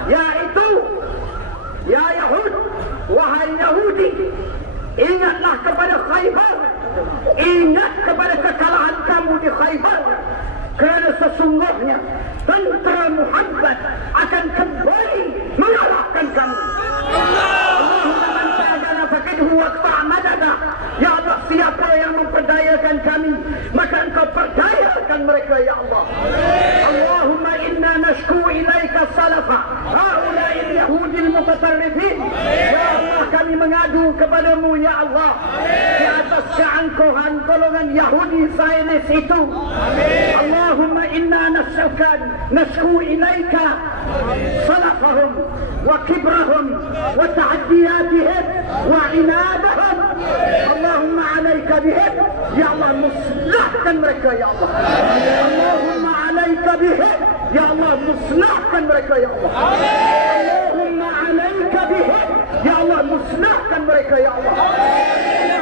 yaitu, ya Yahud, wahai Yahudi, ingatlah kepada Khaybar, ingat kepada kekalahan kamu di Khaybar, kerana sesungguhnya tentera Muhammad akan kembali mengalahkan kamu. Allahumma man ta'adana fakidhu waqta' madada. Ya Allah, siapa yang memperdayakan kami, maka engkau perdayakan mereka, ya Allah. Allahumma inna nashku ilaika salafa haula'il yahudil mutatarrifin. Ya Allah, kami mengadu kepadamu, ya Allah, di atas keangkuhan golongan Yahudi Zionis itu. Allahumma inna nashku ilaika salafahum wa kibrahum wa ta'addiyatihim wa inadahum. Allahumma alaika bihim, ya Allah, musnahkan mereka, ya Allah. Allahumma alaika bihim, ya Allah, musnahkan mereka, ya Allah. Allahumma alaika bihim, ya Allah, musnahkan mereka, ya Allah.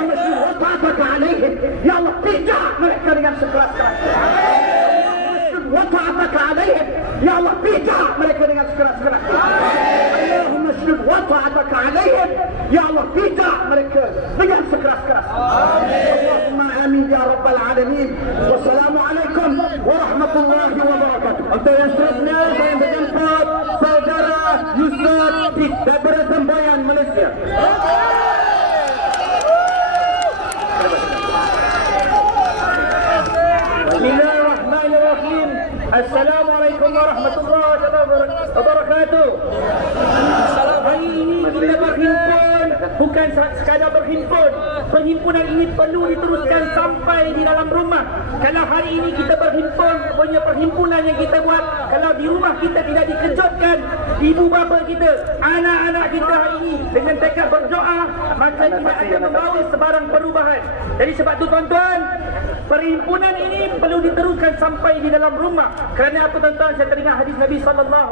Allahumma alaihim, ya Allah, pijak mereka dengan sekeras-kerasnya. وطعتك عليهم يا الله pijak mereka dengan sekeras-kerasnya. Allahumma shdud وطعتك عليهم ya Allah, pijak mereka dengan sekeras-kerasnya. Allahumma amin ya rabbal alamin. Wassalamualaikum warahmatullahi wabarakatuh. Untuk yang seterusnya saya menjemput saudara Yusuf daripada Semboyan, Malaysia. Bismillahirrahmanirrahim. Assalamualaikum warahmatullahi wabarakatuh. Hari ini kita berhimpun, bukan sekadar berhimpun. Perhimpunan ini perlu diteruskan sampai di dalam rumah. Kalau hari ini kita berhimpun, punya perhimpunan yang kita buat, kalau di rumah kita tidak dikejutkan ibu bapa kita, anak-anak kita hari ini dengan tekad berdoa, maka tidak akan membawa sebarang perubahan. Jadi sebab tu tuan-tuan, perhimpunan ini perlu diteruskan sampai di dalam rumah. Kerana apa tuan-tuan? Saya teringat hadis Nabi SAW.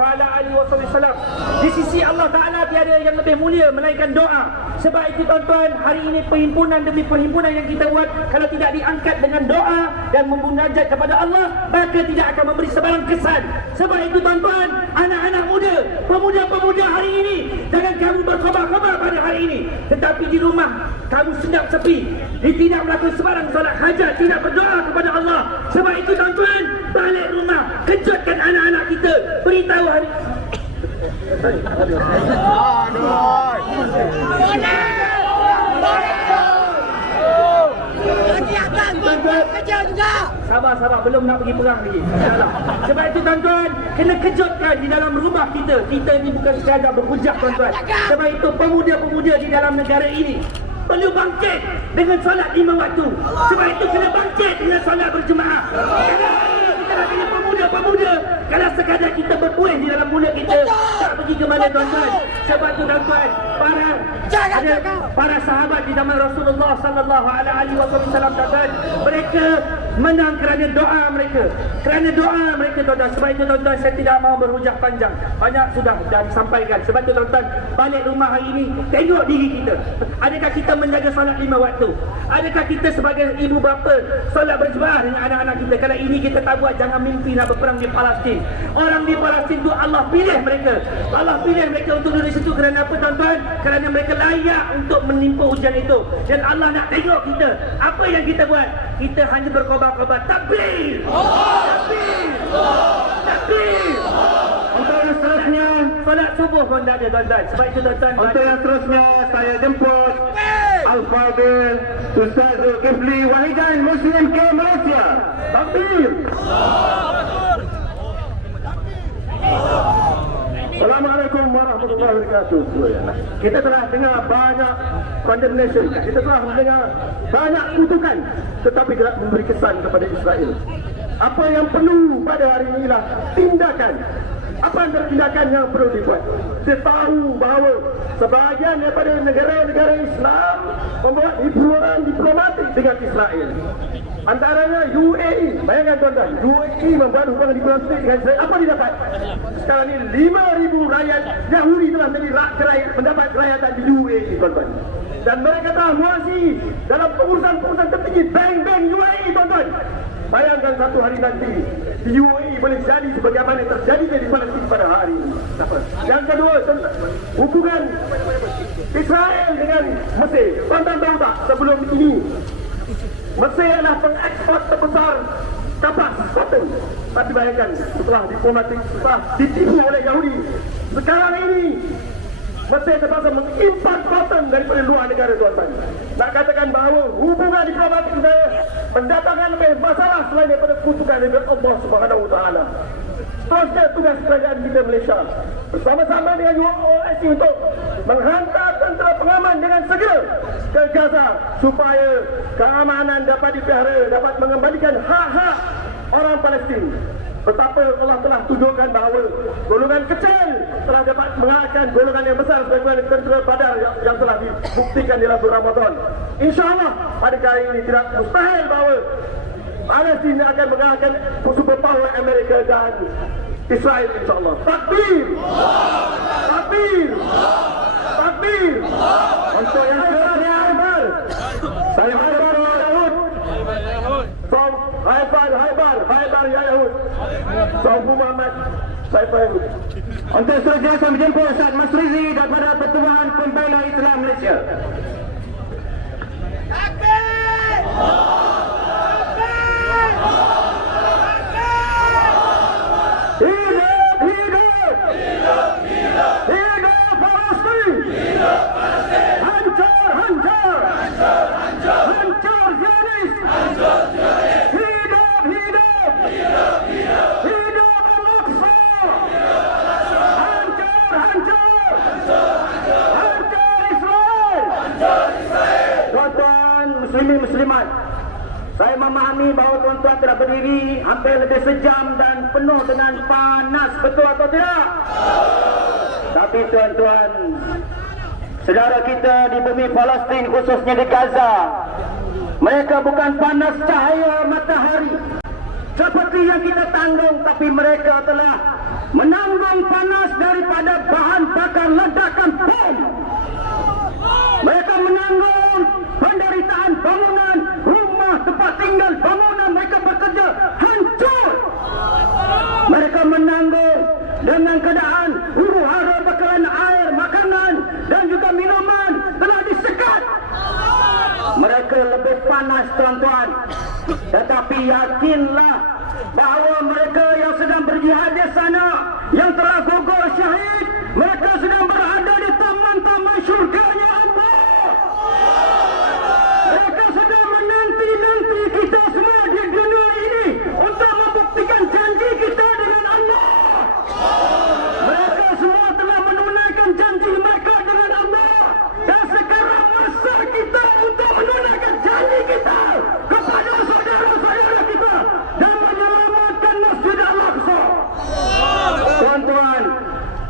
Di sisi Allah Ta'ala tiada yang lebih mulia melainkan doa. Sebab itu tuan-tuan, hari ini perhimpunan demi perhimpunan yang kita buat, kalau tidak diangkat dengan doa dan memunajat kepada Allah, maka tidak akan memberi sebarang kesan. Sebab itu tuan-tuan, anak-anak muda, pemuda-pemuda hari ini, jangan kamu berkhabar-khabar pada hari ini, tetapi di rumah kamu sedap sepi, tidak melakukan sebarang solat hajat, tidak berdoa kepada Allah. Sebab itu tuan-tuan, balik rumah, kejutkan anak-anak kita, beritahu hari Sabar, belum nak pergi perang lagi. Sebab itu tuan-tuan, kena kejutkan di dalam rumah kita. Kita ni bukan sekadar berhujah tuan-tuan. Sebab itu pemuda-pemuda di dalam negara ini perlu bangkit dengan solat 5 waktu. Sebab itu kena bangkit dengan solat berjemaah. Kita nak kena pemuda-pemuda. Kalau sekadar kita berpuing di dalam mulut kita, tak pergi ke mana tuan-tuan. Sebab itu tuan-tuan, para sahabat di zaman Rasulullah sallallahu alaihi wasallam tuan-tuan, mereka menang kerana doa mereka. Kerana doa mereka tuan-tuan. Sebab itu tuan-tuan, saya tidak mahu berhujah panjang. Banyak sudah disampaikan. Sebab itu tuan-tuan, balik rumah hari ini, tengok diri kita. Adakah kita menjaga solat 5 waktu? Adakah kita sebagai ibu bapa solat berjemaah dengan anak-anak kita? Kalau ini kita tak buat, jangan mimpi nak berperang di Palestin. Orang di Palestin tu Allah pilih mereka. Allah pilih mereka untuk duduk di situ. Kerana apa tuan-tuan? Kerana mereka layak untuk menimpa ujian itu. Dan Allah nak tengok kita. Apa yang kita buat? Kita hanya berkhabar-khabar. Takbir! Takbir! Takbir! Untuk yang seterusnya, solat subuh pun tak ada tuan-tuan. Sebab itu tuan-tuan, Untuk yang seterusnya, saya jemput Al-Fadil Ustaz Zulkifli Wahidan Muslim ke Malaysia. Takbir! Assalamualaikum warahmatullahi wabarakatuh. Kita telah dengar banyak condemnation, kita telah mendengar banyak kutukan, tetapi tidak memberi kesan kepada Israel. Apa yang perlu pada hari ini ialah tindakan. Apa antara tindakan yang perlu dibuat? Kita tahu bahawa sebahagian daripada negara-negara Islam membuat hubungan diplomatik dengan Israel. Antaranya UAE. Bayangkan tuan-tuan, UAE membuat hubungan diplomatik dengan Israel. Apa didapat? Sekarang ini 5,000 rakyat Yahudi telah mendapat kerajaan di UAE tuan-tuan. Dan mereka telah menguasai dalam pengurusan-pengurusan tertinggi bank-bank UAE tuan-tuan. Bayangkan satu hari nanti di UAE boleh jadi sebagaimana terjadi di Palestin pada hari ini. Yang kedua, hubungan Israel dengan Mesir. Tuan-tuan tahu tak, sebelum ini Mesir adalah pengekspor terbesar kapas cotton. Tapi bayangkan, setelah diplomatik, setelah ditipu oleh Yahudi, sekarang ini Mesir terpaksa mengimport cotton daripada luar negara tuan-tuan. Nak katakan bahawa hubungan diplomatik saya mendatangkan lebih masalah selain daripada kutukan daripada Allah Subhanahu Wa Taala. Seterusnya tugas kerajaan kita Malaysia bersama-sama dengan UOIC untuk menghantar tentera pengaman dengan segera ke Gaza supaya keamanan dapat dipelihara, dapat mengembalikan hak-hak orang Palestin. Betapa Allah telah tunjukkan bahawa golongan kecil telah dapat mengalahkan golongan yang besar sebagaimana tentera Badar yang telah dibuktikan dalam bulan Ramadan. InsyaAllah pada kali ini tidak mustahil bahawa Palestin akan mengalahkan superpower Amerika dan Israel insyaAllah. Takbir! Takbir! Takbir! Untuk yang seterusnya, saya Haibar Ya Yahud. From Haibar Ya Yahud. Sofu Muhammad Saiful Yahud. Untuk seterusnya, saya menjemput Ustaz Mas Rizi daripada Pertubuhan Pembela Islam Malaysia. Takbir! Hidup, hidup! Hidup, hidup! Hidup Palestin! Hidup Palestin! Hancur, hancur! Hancur, hancur! Hancur Zionis! Hancur Zionis! Hidup, hidup! Hidup, hidup! Hidup Al-Aqsa! Hidup Al-Aqsa! Hancur, hancur! Hancur, hancur! Hancur Israel! Hancur Israel! Tuan-tuan muslimin muslimat, Saya memahami bahawa tuan-tuan telah berdiri hampir lebih sejam dan penuh dengan panas, betul atau tidak? Tapi tuan-tuan, saudara kita di bumi Palestin, khususnya di Gaza, mereka bukan panas cahaya matahari seperti yang kita tanggung, tapi mereka telah menanggung panas daripada bahan bakar ledakan bom. Mereka menanggung penderitaan bangunan, rumah, tempat tinggal, bangunan mereka bekerja hancur. Mereka menanggung dengan keadaan huru-hara bakaran air, makanan dan juga minuman telah disekat. Mereka lebih panas tuan-tuan. Tetapi yakinlah bahawa mereka yang sedang berjihad di sana, yang telah gugur syahid, mereka sedang berada di taman-taman syurganya Allah. Mereka sedang menanti-nanti kita semua di dunia ini untuk membuktikan janji kita dengan Allah. Mereka semua telah menunaikan janji mereka dengan Allah. Dan sekarang masa kita untuk menunaikan janji kita kepada saudara-saudara kita dan menyelamatkan Masjid Al-Aqsa. Tuan-tuan,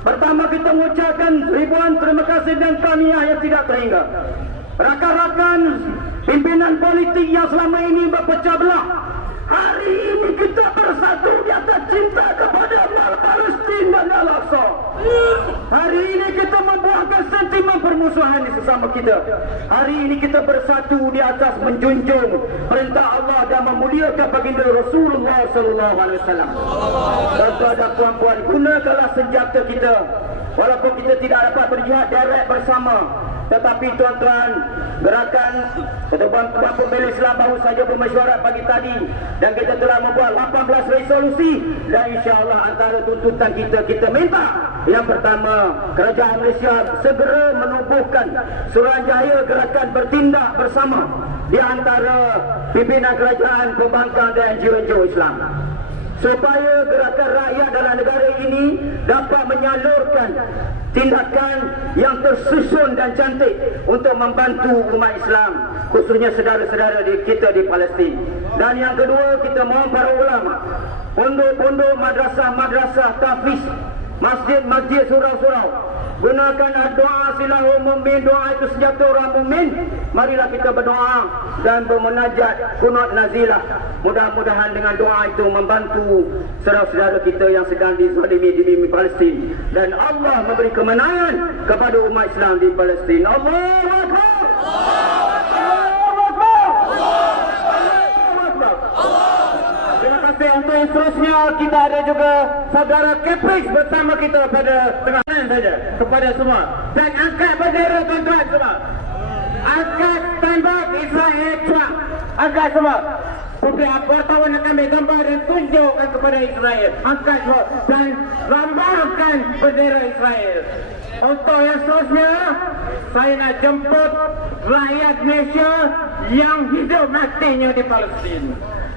pertama kita mengucapkan ribuan terima kasih dan tahniah yang tidak terhingga. Rakan-rakan pimpinan politik yang selama ini berpecah belah, hari ini kita bersatu di atas cinta kepada Palestin dan Al-Aqsa. Hari ini kita membuangkan sentimen permusuhan di sesama kita. Hari ini kita bersatu di atas menjunjung perintah Allah dan memuliakan baginda Rasulullah sallallahu alaihi wasallam. Tuan-tuan dan puan-puan, gunakanlah senjata kita. Walaupun kita tidak dapat berjihad direct bersama, tetapi tuan-tuan, gerakan Ketua Pembela Islam baru saja bermesyuarat pagi tadi dan kita telah membuat 18 resolusi, dan insya-Allah antara tuntutan kita minta yang pertama, kerajaan Malaysia segera menubuhkan Suruhanjaya Gerakan Bertindak Bersama di antara pimpinan kerajaan, pembangkang dan NGO Islam, supaya gerakan rakyat dalam negara ini dapat menyalurkan tindakan yang tersusun dan cantik untuk membantu umat Islam, khususnya saudara-saudara kita di Palestin. Dan yang kedua, kita mohon para ulama, pondok-pondok, madrasah-madrasah, tahfiz, masjid-masjid, surau-surau, gunakan doa silahul mu'min, doa itu senjata orang mukmin. Marilah kita berdoa dan bermunajat kunut nazilah. Mudah-mudahan dengan doa itu membantu saudara-saudara kita yang sedang dizalimi di bumi Palestin, dan Allah memberi kemenangan kepada umat Islam di Palestin. Allahu Akbar. Terima kasih. Untuk seterusnya kita ada juga saudara Kepris bersama kita pada tengah saja kepada semua, dan angkat bendera tuan-tuan semua. Angkat tembak Israel Trump. Angkat semua. Supaya wartawan akan ambil gambar dan tunjukkan kepada Israel. Angkat semua dan lambangkan bendera Israel. Untuk yang seterusnya, saya nak jemput rakyat Malaysia yang hidup matinya di Palestin,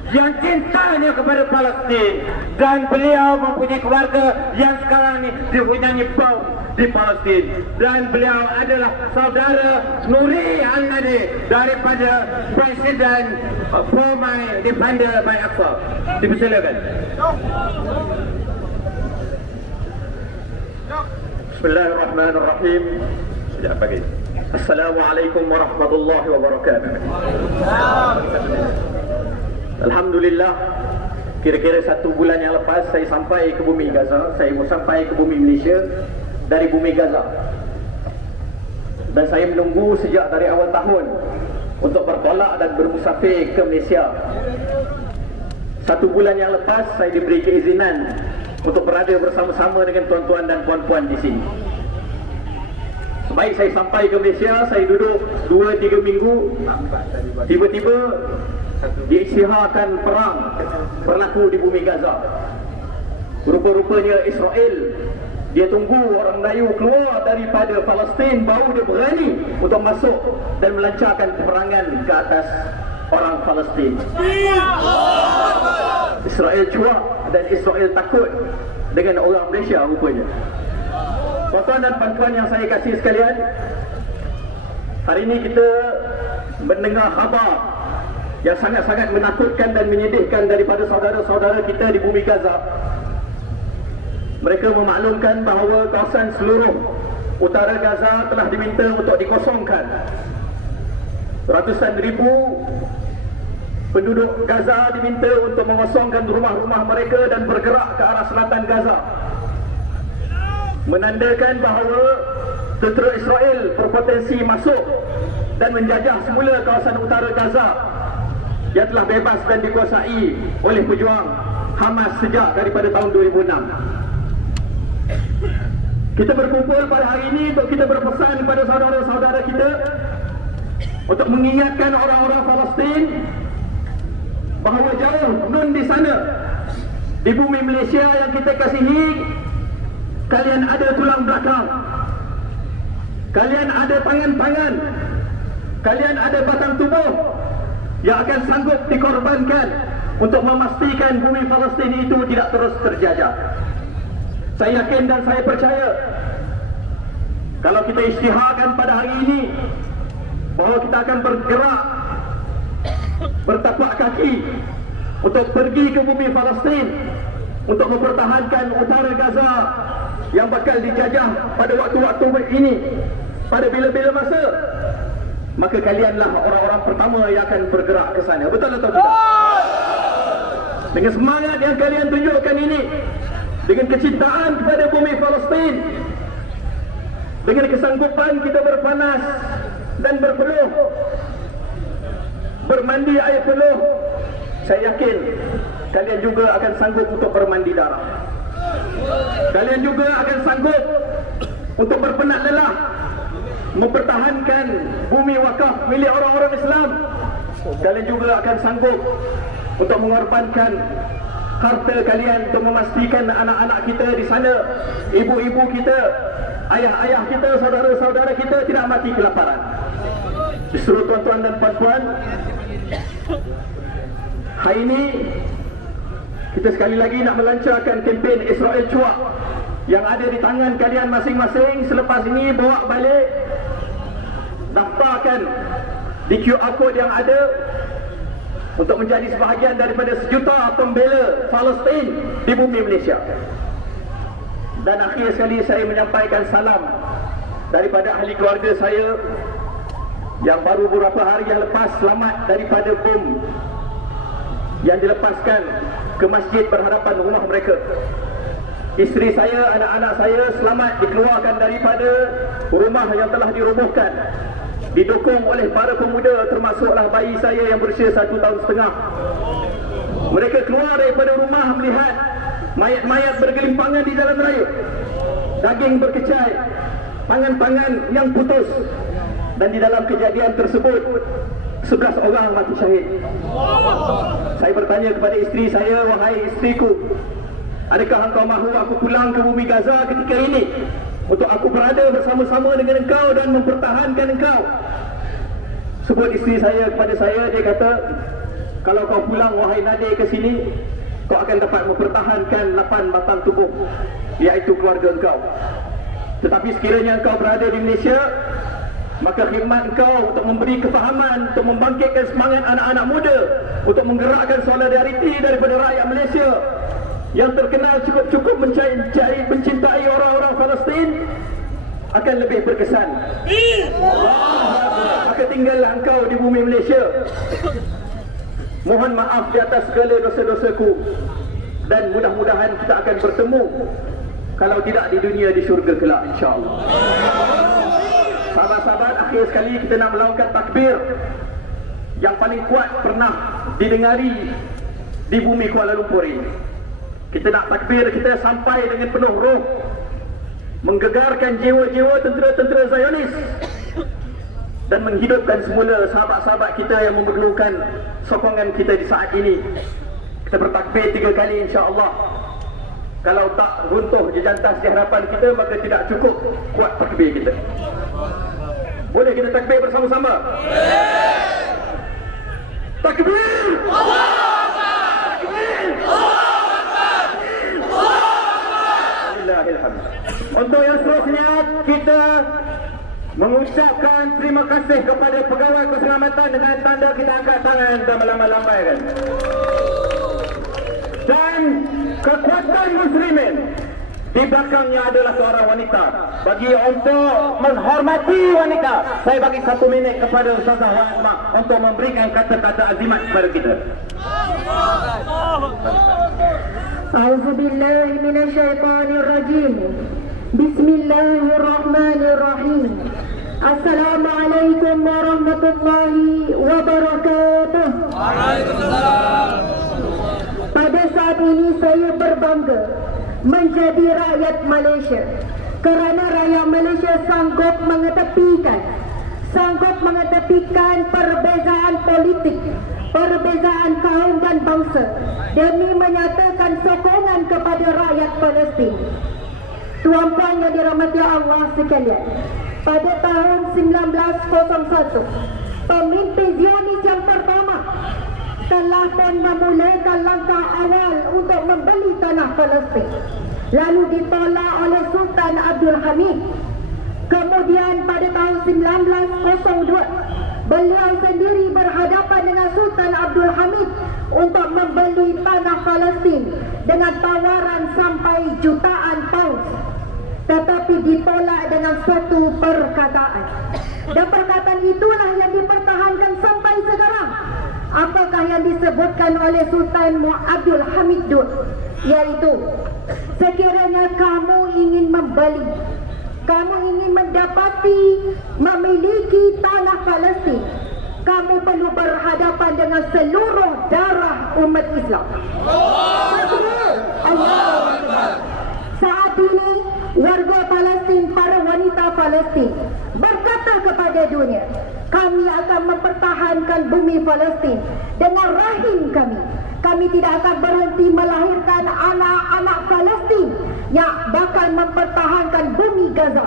yang cintanya kepada Palestin, dan beliau mempunyai keluarga yang sekarang ni dihujani bom di Palestin, dan beliau adalah saudara Nuri Al-Nadi daripada Presiden Former Defender by Aqsa. Dipersilakan. Bismillahirrahmanirrahim. Sekejap pagi. Assalamualaikum warahmatullahi wabarakatuh. Alhamdulillah, kira-kira 1 bulan yang lepas saya sampai ke bumi Gaza. Saya sampai ke bumi Malaysia dari bumi Gaza, dan saya menunggu sejak dari awal tahun untuk bertolak dan bermusafir ke Malaysia. 1 bulan yang lepas saya diberi keizinan untuk berada bersama-sama dengan tuan-tuan dan puan-puan di sini. Sebaik saya sampai ke Malaysia, saya duduk 2-3 minggu, tiba-tiba diisytiharkan perang berlaku di bumi Gaza. Rupa-rupanya Israel, dia tunggu orang Melayu keluar daripada Palestin, baru dia berani untuk masuk dan melancarkan peperangan ke atas orang Palestin. Israel cuak dan Israel takut dengan orang Malaysia rupanya. Tuan-tuan dan puan-puan yang saya kasih sekalian, hari ini kita mendengar khabar yang sangat-sangat menakutkan dan menyedihkan daripada saudara-saudara kita di bumi Gaza. Mereka memaklumkan bahawa kawasan seluruh utara Gaza telah diminta untuk dikosongkan. Ratusan ribu penduduk Gaza diminta untuk mengosongkan rumah-rumah mereka dan bergerak ke arah selatan Gaza, menandakan bahawa tentera Israel berpotensi masuk dan menjajah semula kawasan utara Gaza yang telah bebas dan dikuasai oleh pejuang Hamas sejak daripada tahun 2006. Kita berkumpul pada hari ini untuk kita berpesan kepada saudara-saudara kita untuk mengingatkan orang-orang Palestin bahawa jauh nun di sana, di bumi Malaysia yang kita kasihi, kalian ada tulang belakang, kalian ada tangan-tangan, kalian ada batang tubuh yang akan sanggup dikorbankan untuk memastikan bumi Palestin itu tidak terus terjajah. Saya yakin dan saya percaya kalau kita isytiharkan pada hari ini bahawa kita akan bergerak bertapak kaki untuk pergi ke bumi Palestin untuk mempertahankan utara Gaza yang bakal dijajah pada waktu-waktu ini, pada bila-bila masa, maka kalianlah orang-orang pertama yang akan bergerak ke sana. Betul atau tidak? Dengan semangat yang kalian tunjukkan ini, dengan kecintaan kepada bumi Palestin, dengan kesanggupan kita berpanas dan berpeluh, bermandi air peluh, saya yakin kalian juga akan sanggup untuk bermandi darah. Kalian juga akan sanggup untuk berpenat lelah mempertahankan bumi wakaf milik orang-orang Islam. Kalian juga akan sanggup untuk mengorbankan harta kalian untuk memastikan anak-anak kita di sana, ibu-ibu kita, ayah-ayah kita, saudara-saudara kita tidak mati kelaparan. Justru tuan-tuan dan puan-puan, hari ini kita sekali lagi nak melancarkan kempen Israel Cuak yang ada di tangan kalian masing-masing. Selepas ini bawa balik, daftarkan di QR code yang ada untuk menjadi sebahagian daripada sejuta pembela Palestin di bumi Malaysia. Dan akhir sekali saya menyampaikan salam daripada ahli keluarga saya yang baru beberapa hari yang lepas selamat daripada bom yang dilepaskan ke masjid berhadapan rumah mereka. Isteri saya, anak-anak saya selamat dikeluarkan daripada rumah yang telah dirobohkan, didukung oleh para pemuda, termasuklah bayi saya yang berusia 1 tahun setengah. Mereka keluar daripada rumah melihat mayat-mayat bergelimpangan di jalan raya, daging berkecai, tangan-tangan yang putus, dan di dalam kejadian tersebut 11 orang mati syahid. Saya bertanya kepada isteri saya, wahai isteriku, adakah engkau mahu aku pulang ke bumi Gaza ketika ini untuk aku berada bersama-sama dengan engkau dan mempertahankan engkau? Sebut isteri saya kepada saya, dia kata, kalau kau pulang wahai Nadir ke sini, kau akan dapat mempertahankan 8 batang tubuh, iaitu keluarga engkau. Tetapi sekiranya engkau berada di Malaysia, maka khidmat engkau untuk memberi kefahaman, untuk membangkitkan semangat anak-anak muda, untuk menggerakkan solidariti daripada rakyat Malaysia yang terkenal cukup-cukup mencintai orang-orang Palestin, akan lebih berkesan. Maka tinggallah engkau di bumi Malaysia. Mohon maaf di atas segala dosa-dosaku, dan mudah-mudahan kita akan bertemu, kalau tidak di dunia, di syurga kelak, insya-Allah. Sahabat-sahabat, akhir sekali kita nak melakukan takbir yang paling kuat pernah didengari di bumi Kuala Lumpur ini. Kita nak takbir kita sampai dengan penuh roh, menggegarkan jiwa-jiwa tentera-tentera Zionis dan menghidupkan semula sahabat-sahabat kita yang memerlukan sokongan kita di saat ini. Kita bertakbir 3 kali, insya-Allah. Kalau tak runtuh jejantas di hadapan kita, maka tidak cukup kuat takbir kita. Boleh kita takbir bersama-sama? Takbir! Allahu Akbar! Takbir! Allahu Akbar! Allahu Akbar! Untuk yang seterusnya, kita mengucap ucapkan terima kasih kepada pegawai keselamatan dengan tanda kita angkat tangan dan melambai-lambaikan. Dan kekuatan muslimin di belakangnya adalah seorang wanita. Bagi untuk menghormati wanita, saya bagi 1 minit kepada Ustazah Wan Asma untuk memberikan kata-kata azimat kepada kita. A'udzubillahi minasyaitonirrajim. Bismillahirrahmanirrahim. Assalamualaikum warahmatullahi wabarakatuh. Pada saat ini saya berbangga menjadi rakyat Malaysia kerana rakyat Malaysia sanggup mengetepikan perbezaan politik, perbezaan kaum dan bangsa demi menyatakan sokongan kepada rakyat Palestin. Tuan-puan yang dirahmati Allah sekalian, pada tahun 1901 pemimpin Zionis yang pertama telah pun memulakan langkah awal untuk membeli tanah Palestin, lalu ditolak oleh Sultan Abdul Hamid. Kemudian pada tahun 1902 beliau sendiri berhadapan dengan Sultan Abdul Hamid untuk membeli tanah Palestin dengan tawaran sampai jutaan pound, tetapi ditolak dengan satu perkataan, dan perkataan itulah yang dipertahankan sampai sekarang. Apakah yang disebutkan oleh Sultan Abdul Hamid II, iaitu sekiranya kamu ingin membeli, kamu ingin mendapati, memiliki tanah Palestin, kamu perlu berhadapan dengan seluruh darah umat Islam. Saat ini warga Palestin, para wanita Palestin berkata kepada dunia, kami akan mempertahankan bumi Palestin dengan rahim kami. Kami tidak akan berhenti melahirkan anak-anak Palestin yang bakal mempertahankan bumi Gaza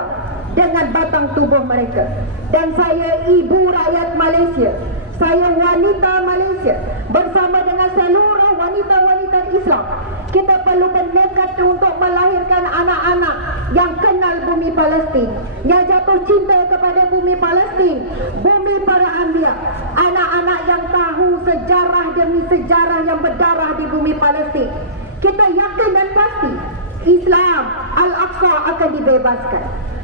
dengan batang tubuh mereka. Dan saya, ibu rakyat Malaysia, saya wanita Malaysia, bersama dengan seluruh wanita-wanita Islam, kita perlu bernekat untuk melahirkan anak-anak yang kenal bumi Palestin, yang jatuh cinta kepada bumi Palestin, bumi para anbiya, anak-anak yang tahu sejarah demi sejarah yang berdarah di bumi Palestin. Kita yakin dan pasti Islam Al-Aqsa akan dibebaskan,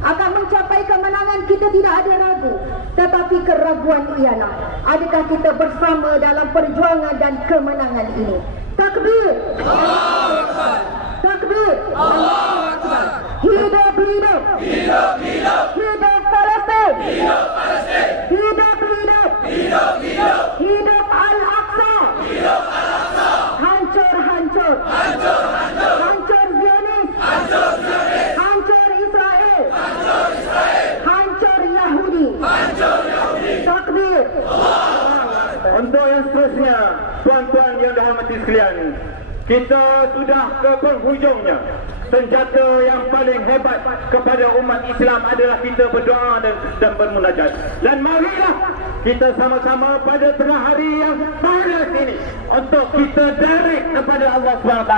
akan mencapai kemenangan. Kita tidak ada ragu, tetapi keraguan ialah adakah kita bersama dalam perjuangan dan kemenangan ini. Takbir! Takbir! Hidup, hidup! Hidup Palestin! Hidup! Hidup Al-Aqsa! Hancur! Hancur Zionis! Hancur Israel! Hancur Yahudi! Takbir! Untuk yang seterusnya, tuan-tuan yang dirahmati sekalian, kita sudah ke penghujungnya. Senjata yang paling hebat kepada umat Islam adalah kita berdoa dan bermunajat. Dan marilah kita sama-sama pada tengah hari yang panas ini untuk kita direct kepada Allah SWT,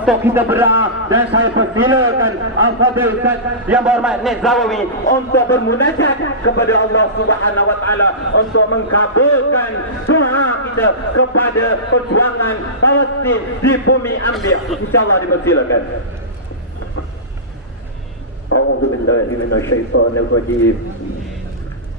untuk kita berdoa. Dan saya persilakan Al-Fadhil Ustaz yang berhormat Nik Zawawi untuk bermunajat kepada Allah SWT untuk mengkabulkan doa kita kepada perjuangan Palestin di bumi Anbiya. InsyaAllah dipersilakan. أعوذ بالله من الشيطان الرجيم.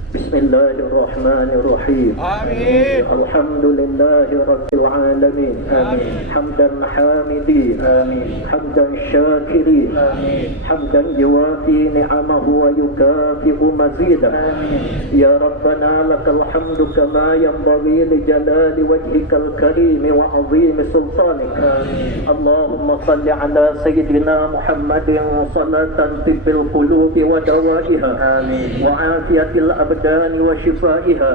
بسم الله الرحمن الرحيم. آمين. الحمد لله رب العالمين. آمين. حمدا حامدين. آمين. حمدا شاكرين. آمين. حمدا يوافي نعمه ويكافئ مزيدا. آمين. يا ربنا لك الحمد كما ينبغي لجلال وجهك الكريم وعظيم سلطانك. آمين. اللهم صل على سيدنا محمد صلاة طب القلوب ودوائها. آمين. وعافية الأبدان الأبدان وشفائها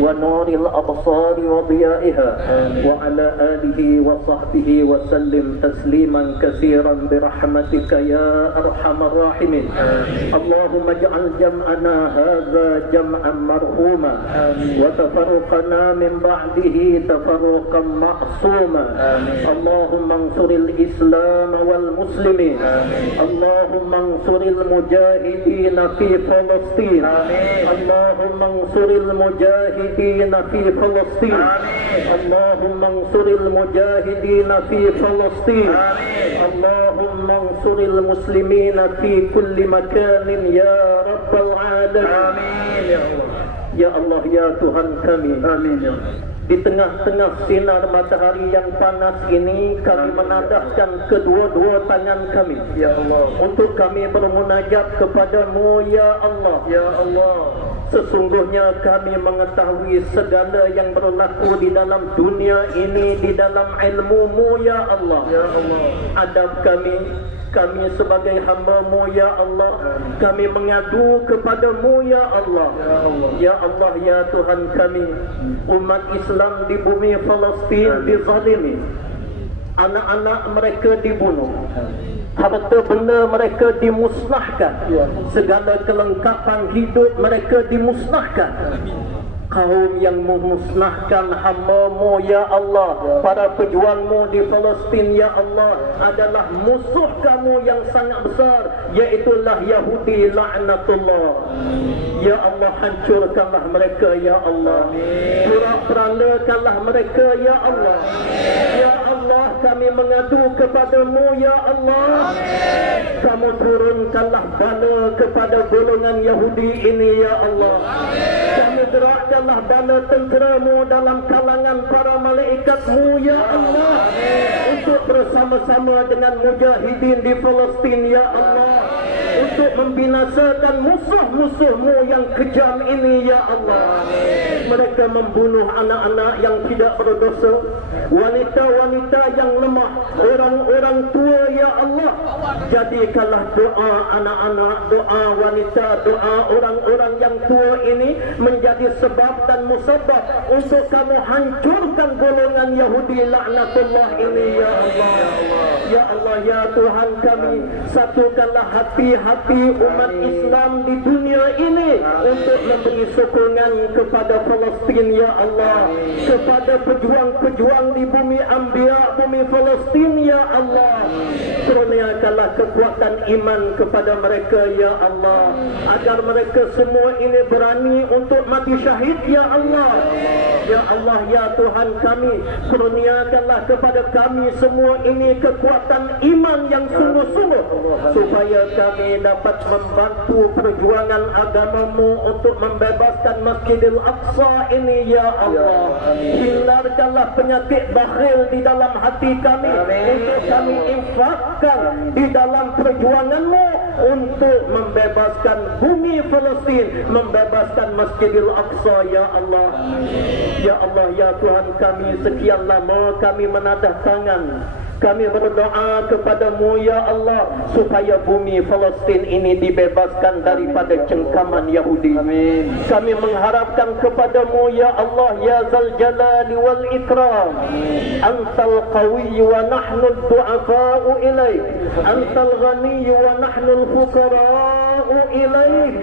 ونور الأبصار وضيائها وعلى آله وصحبه وسلم تسليما كثيرا برحمتك يا أرحم الراحمين. اللهم اجعل جمعنا هذا جمعا مرحوما وتفرقنا من بعده تفرقا معصوما. اللهم انصر الإسلام والمسلمين. اللهم انصر المجاهدين في فلسطين. اللهم انصر المجاهدين في فلسطين. اللهم انصر المجاهدين في فلسطين. اللهم انصر المسلمين في كل مكان يا رب العالمين. Ya Allah, ya Tuhan kami. Amin. Di tengah-tengah sinar matahari yang panas ini, kami menadahkan kedua-dua tangan kami, ya Allah, untuk kami bermunajat kepadamu, ya Allah. Ya Allah, sesungguhnya kami mengetahui segala yang berlaku di dalam dunia ini di dalam ilmu-Mu, ya Allah. Ya Allah, adab kami sebagai hamba-Mu, ya Allah, kami mengadu kepadamu, ya Allah. Ya Allah, ya Tuhan kami, umat Islam di bumi Palestin dizalimi, anak-anak mereka dibunuh, harta benda mereka dimusnahkan, segala kelengkapan hidup mereka dimusnahkan. Kaum yang memusnahkan hamba-Mu, ya Allah, para pejuang-Mu di Palestin, ya Allah, adalah musuh Kamu yang sangat besar, iaitulah Yahudi laknatullah. Ya Allah, hancurkanlah mereka, ya Allah. Pura-perakanlah mereka, ya Allah. Ya Allah, kami mengadu kepadamu, ya Allah. Kamu turunkanlah bala kepada golongan Yahudi ini, ya Allah. Kami gerakkanlah bala tentera-Mu dalam kalangan para malaikat-Mu, ya Allah, untuk bersama-sama dengan mujahidin di Palestin, ya Allah, untuk membinasakan musuh-musuh-Mu yang kejam ini, ya Allah. Mereka membunuh anak-anak yang tidak berdosa, wanita-wanita yang lemah, orang-orang tua, ya Allah. Jadikanlah doa anak-anak, doa wanita, doa orang-orang yang tua ini menjadi sebab dan musabab untuk Kamu hancurkan golongan Yahudi laknatullah ini, ya Allah. Ya Allah, ya Tuhan kami, satukanlah hati-hati umat Islam di dunia ini untuk memberi sokongan kepada Palestin, ya Allah, kepada pejuang-pejuang di bumi Anbiya, bumi Palestin, ya Allah. Kurniakanlah kekuatan iman kepada mereka, ya Allah, agar mereka semua ini berani untuk mati syahid, ya Allah. Ya Allah, ya Tuhan kami, kurniakanlah kepada kami semua ini kekuatan iman yang sungguh-sungguh, supaya kami dapat membantu perjuangan agama-Mu untuk membebaskan Masjidil Aqsa ini, ya Allah. Hindarkanlah penyakit bakhil di dalam hati kami, untuk kami infakkan di dalam perjuangan-Mu untuk membebaskan bumi Palestin, membebaskan Masjidil Aqsa, ya Allah. Ya Allah, ya Tuhan kami, sekian lama kami menadah tangan, kami berdoa kepadamu, ya Allah, supaya bumi Palestin ini dibebaskan daripada cengkaman Yahudi. Amin. Kami mengharapkan kepadamu, ya Allah, ya Zal Jalali wal Ikram. Antal Qawi wa nahnu ad-du'afa'u ilaik. Antal Ghani wa nahnu al-fuqara'u ilaik.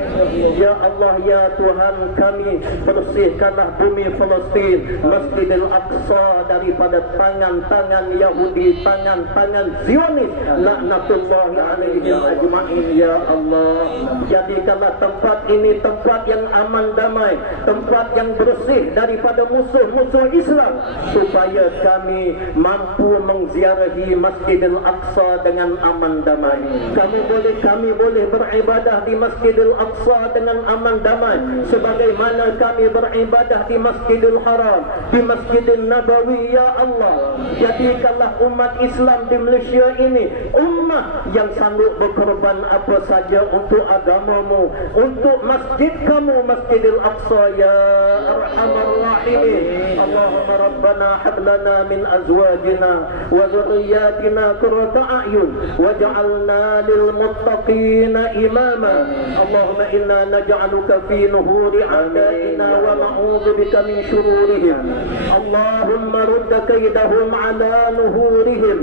Ya Allah, ya Tuhan kami, bersihkanlah bumi Palestin, Masjidil Aqsa, daripada tangan-tangan Yahudi, tangan-tangan Zionis laknatullahi alaihim ajma'in, ya Allah. Jadikanlah tempat ini tempat yang aman damai, tempat yang bersih daripada musuh-musuh Islam, supaya kami mampu mengziarahi Masjidil Aqsa dengan aman damai. Kami boleh beribadah di Masjidil Aqsa dengan aman damai, sebagaimana kami beribadah di Masjidil Haram, di Masjidil Nabawi, ya Allah. Jadikanlah umat Islam di Malaysia ini ummah yang sanggup berkorban apa saja untuk agamamu, untuk masjid kamu, Masjidil Aqsa, ya Arhamar Rahimin. اللهم ربنا هب لنا من أزواجنا وذرياتنا قرة أعين واجعلنا للمتقين إماما اللهم إنا نجعلك في نهور أعدائنا ونعوذ بك من شرورهم اللهم رد كيدهم على نهورهم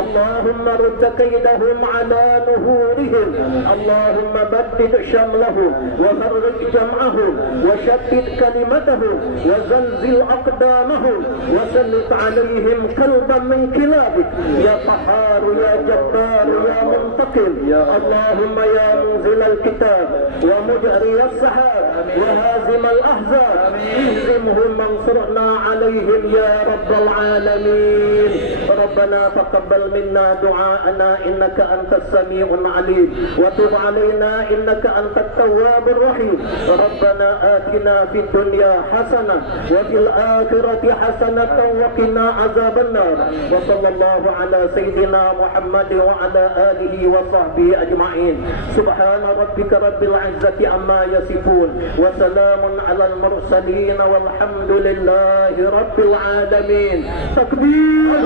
اللهم رد كيدهم على نهورهم اللهم بدد شملهم وفرق جمعهم وشتت كلمتهم وزلزل أقدامهم وسلط عليهم كلبا من كلابك يا قهار يا جبار يا منتقم اللهم يا منزل الكتاب ومجري السحاب وهازم الأحزاب اهزمهم وانصرنا عليهم يا رب العالمين ربنا تقبل منا دعاءنا إنك أنت السميع العليم وتب علينا إنك أنت التواب الرحيم ربنا آتنا في الدنيا حسنة وفي الآخرة حسنة وقنا عذاب النار وصلى الله على سيدنا محمد وعلى آله وصحبه أجمعين سبحان ربك رب العزة عما يصفون وسلام على المرسلين والحمد لله رب العالمين تكبير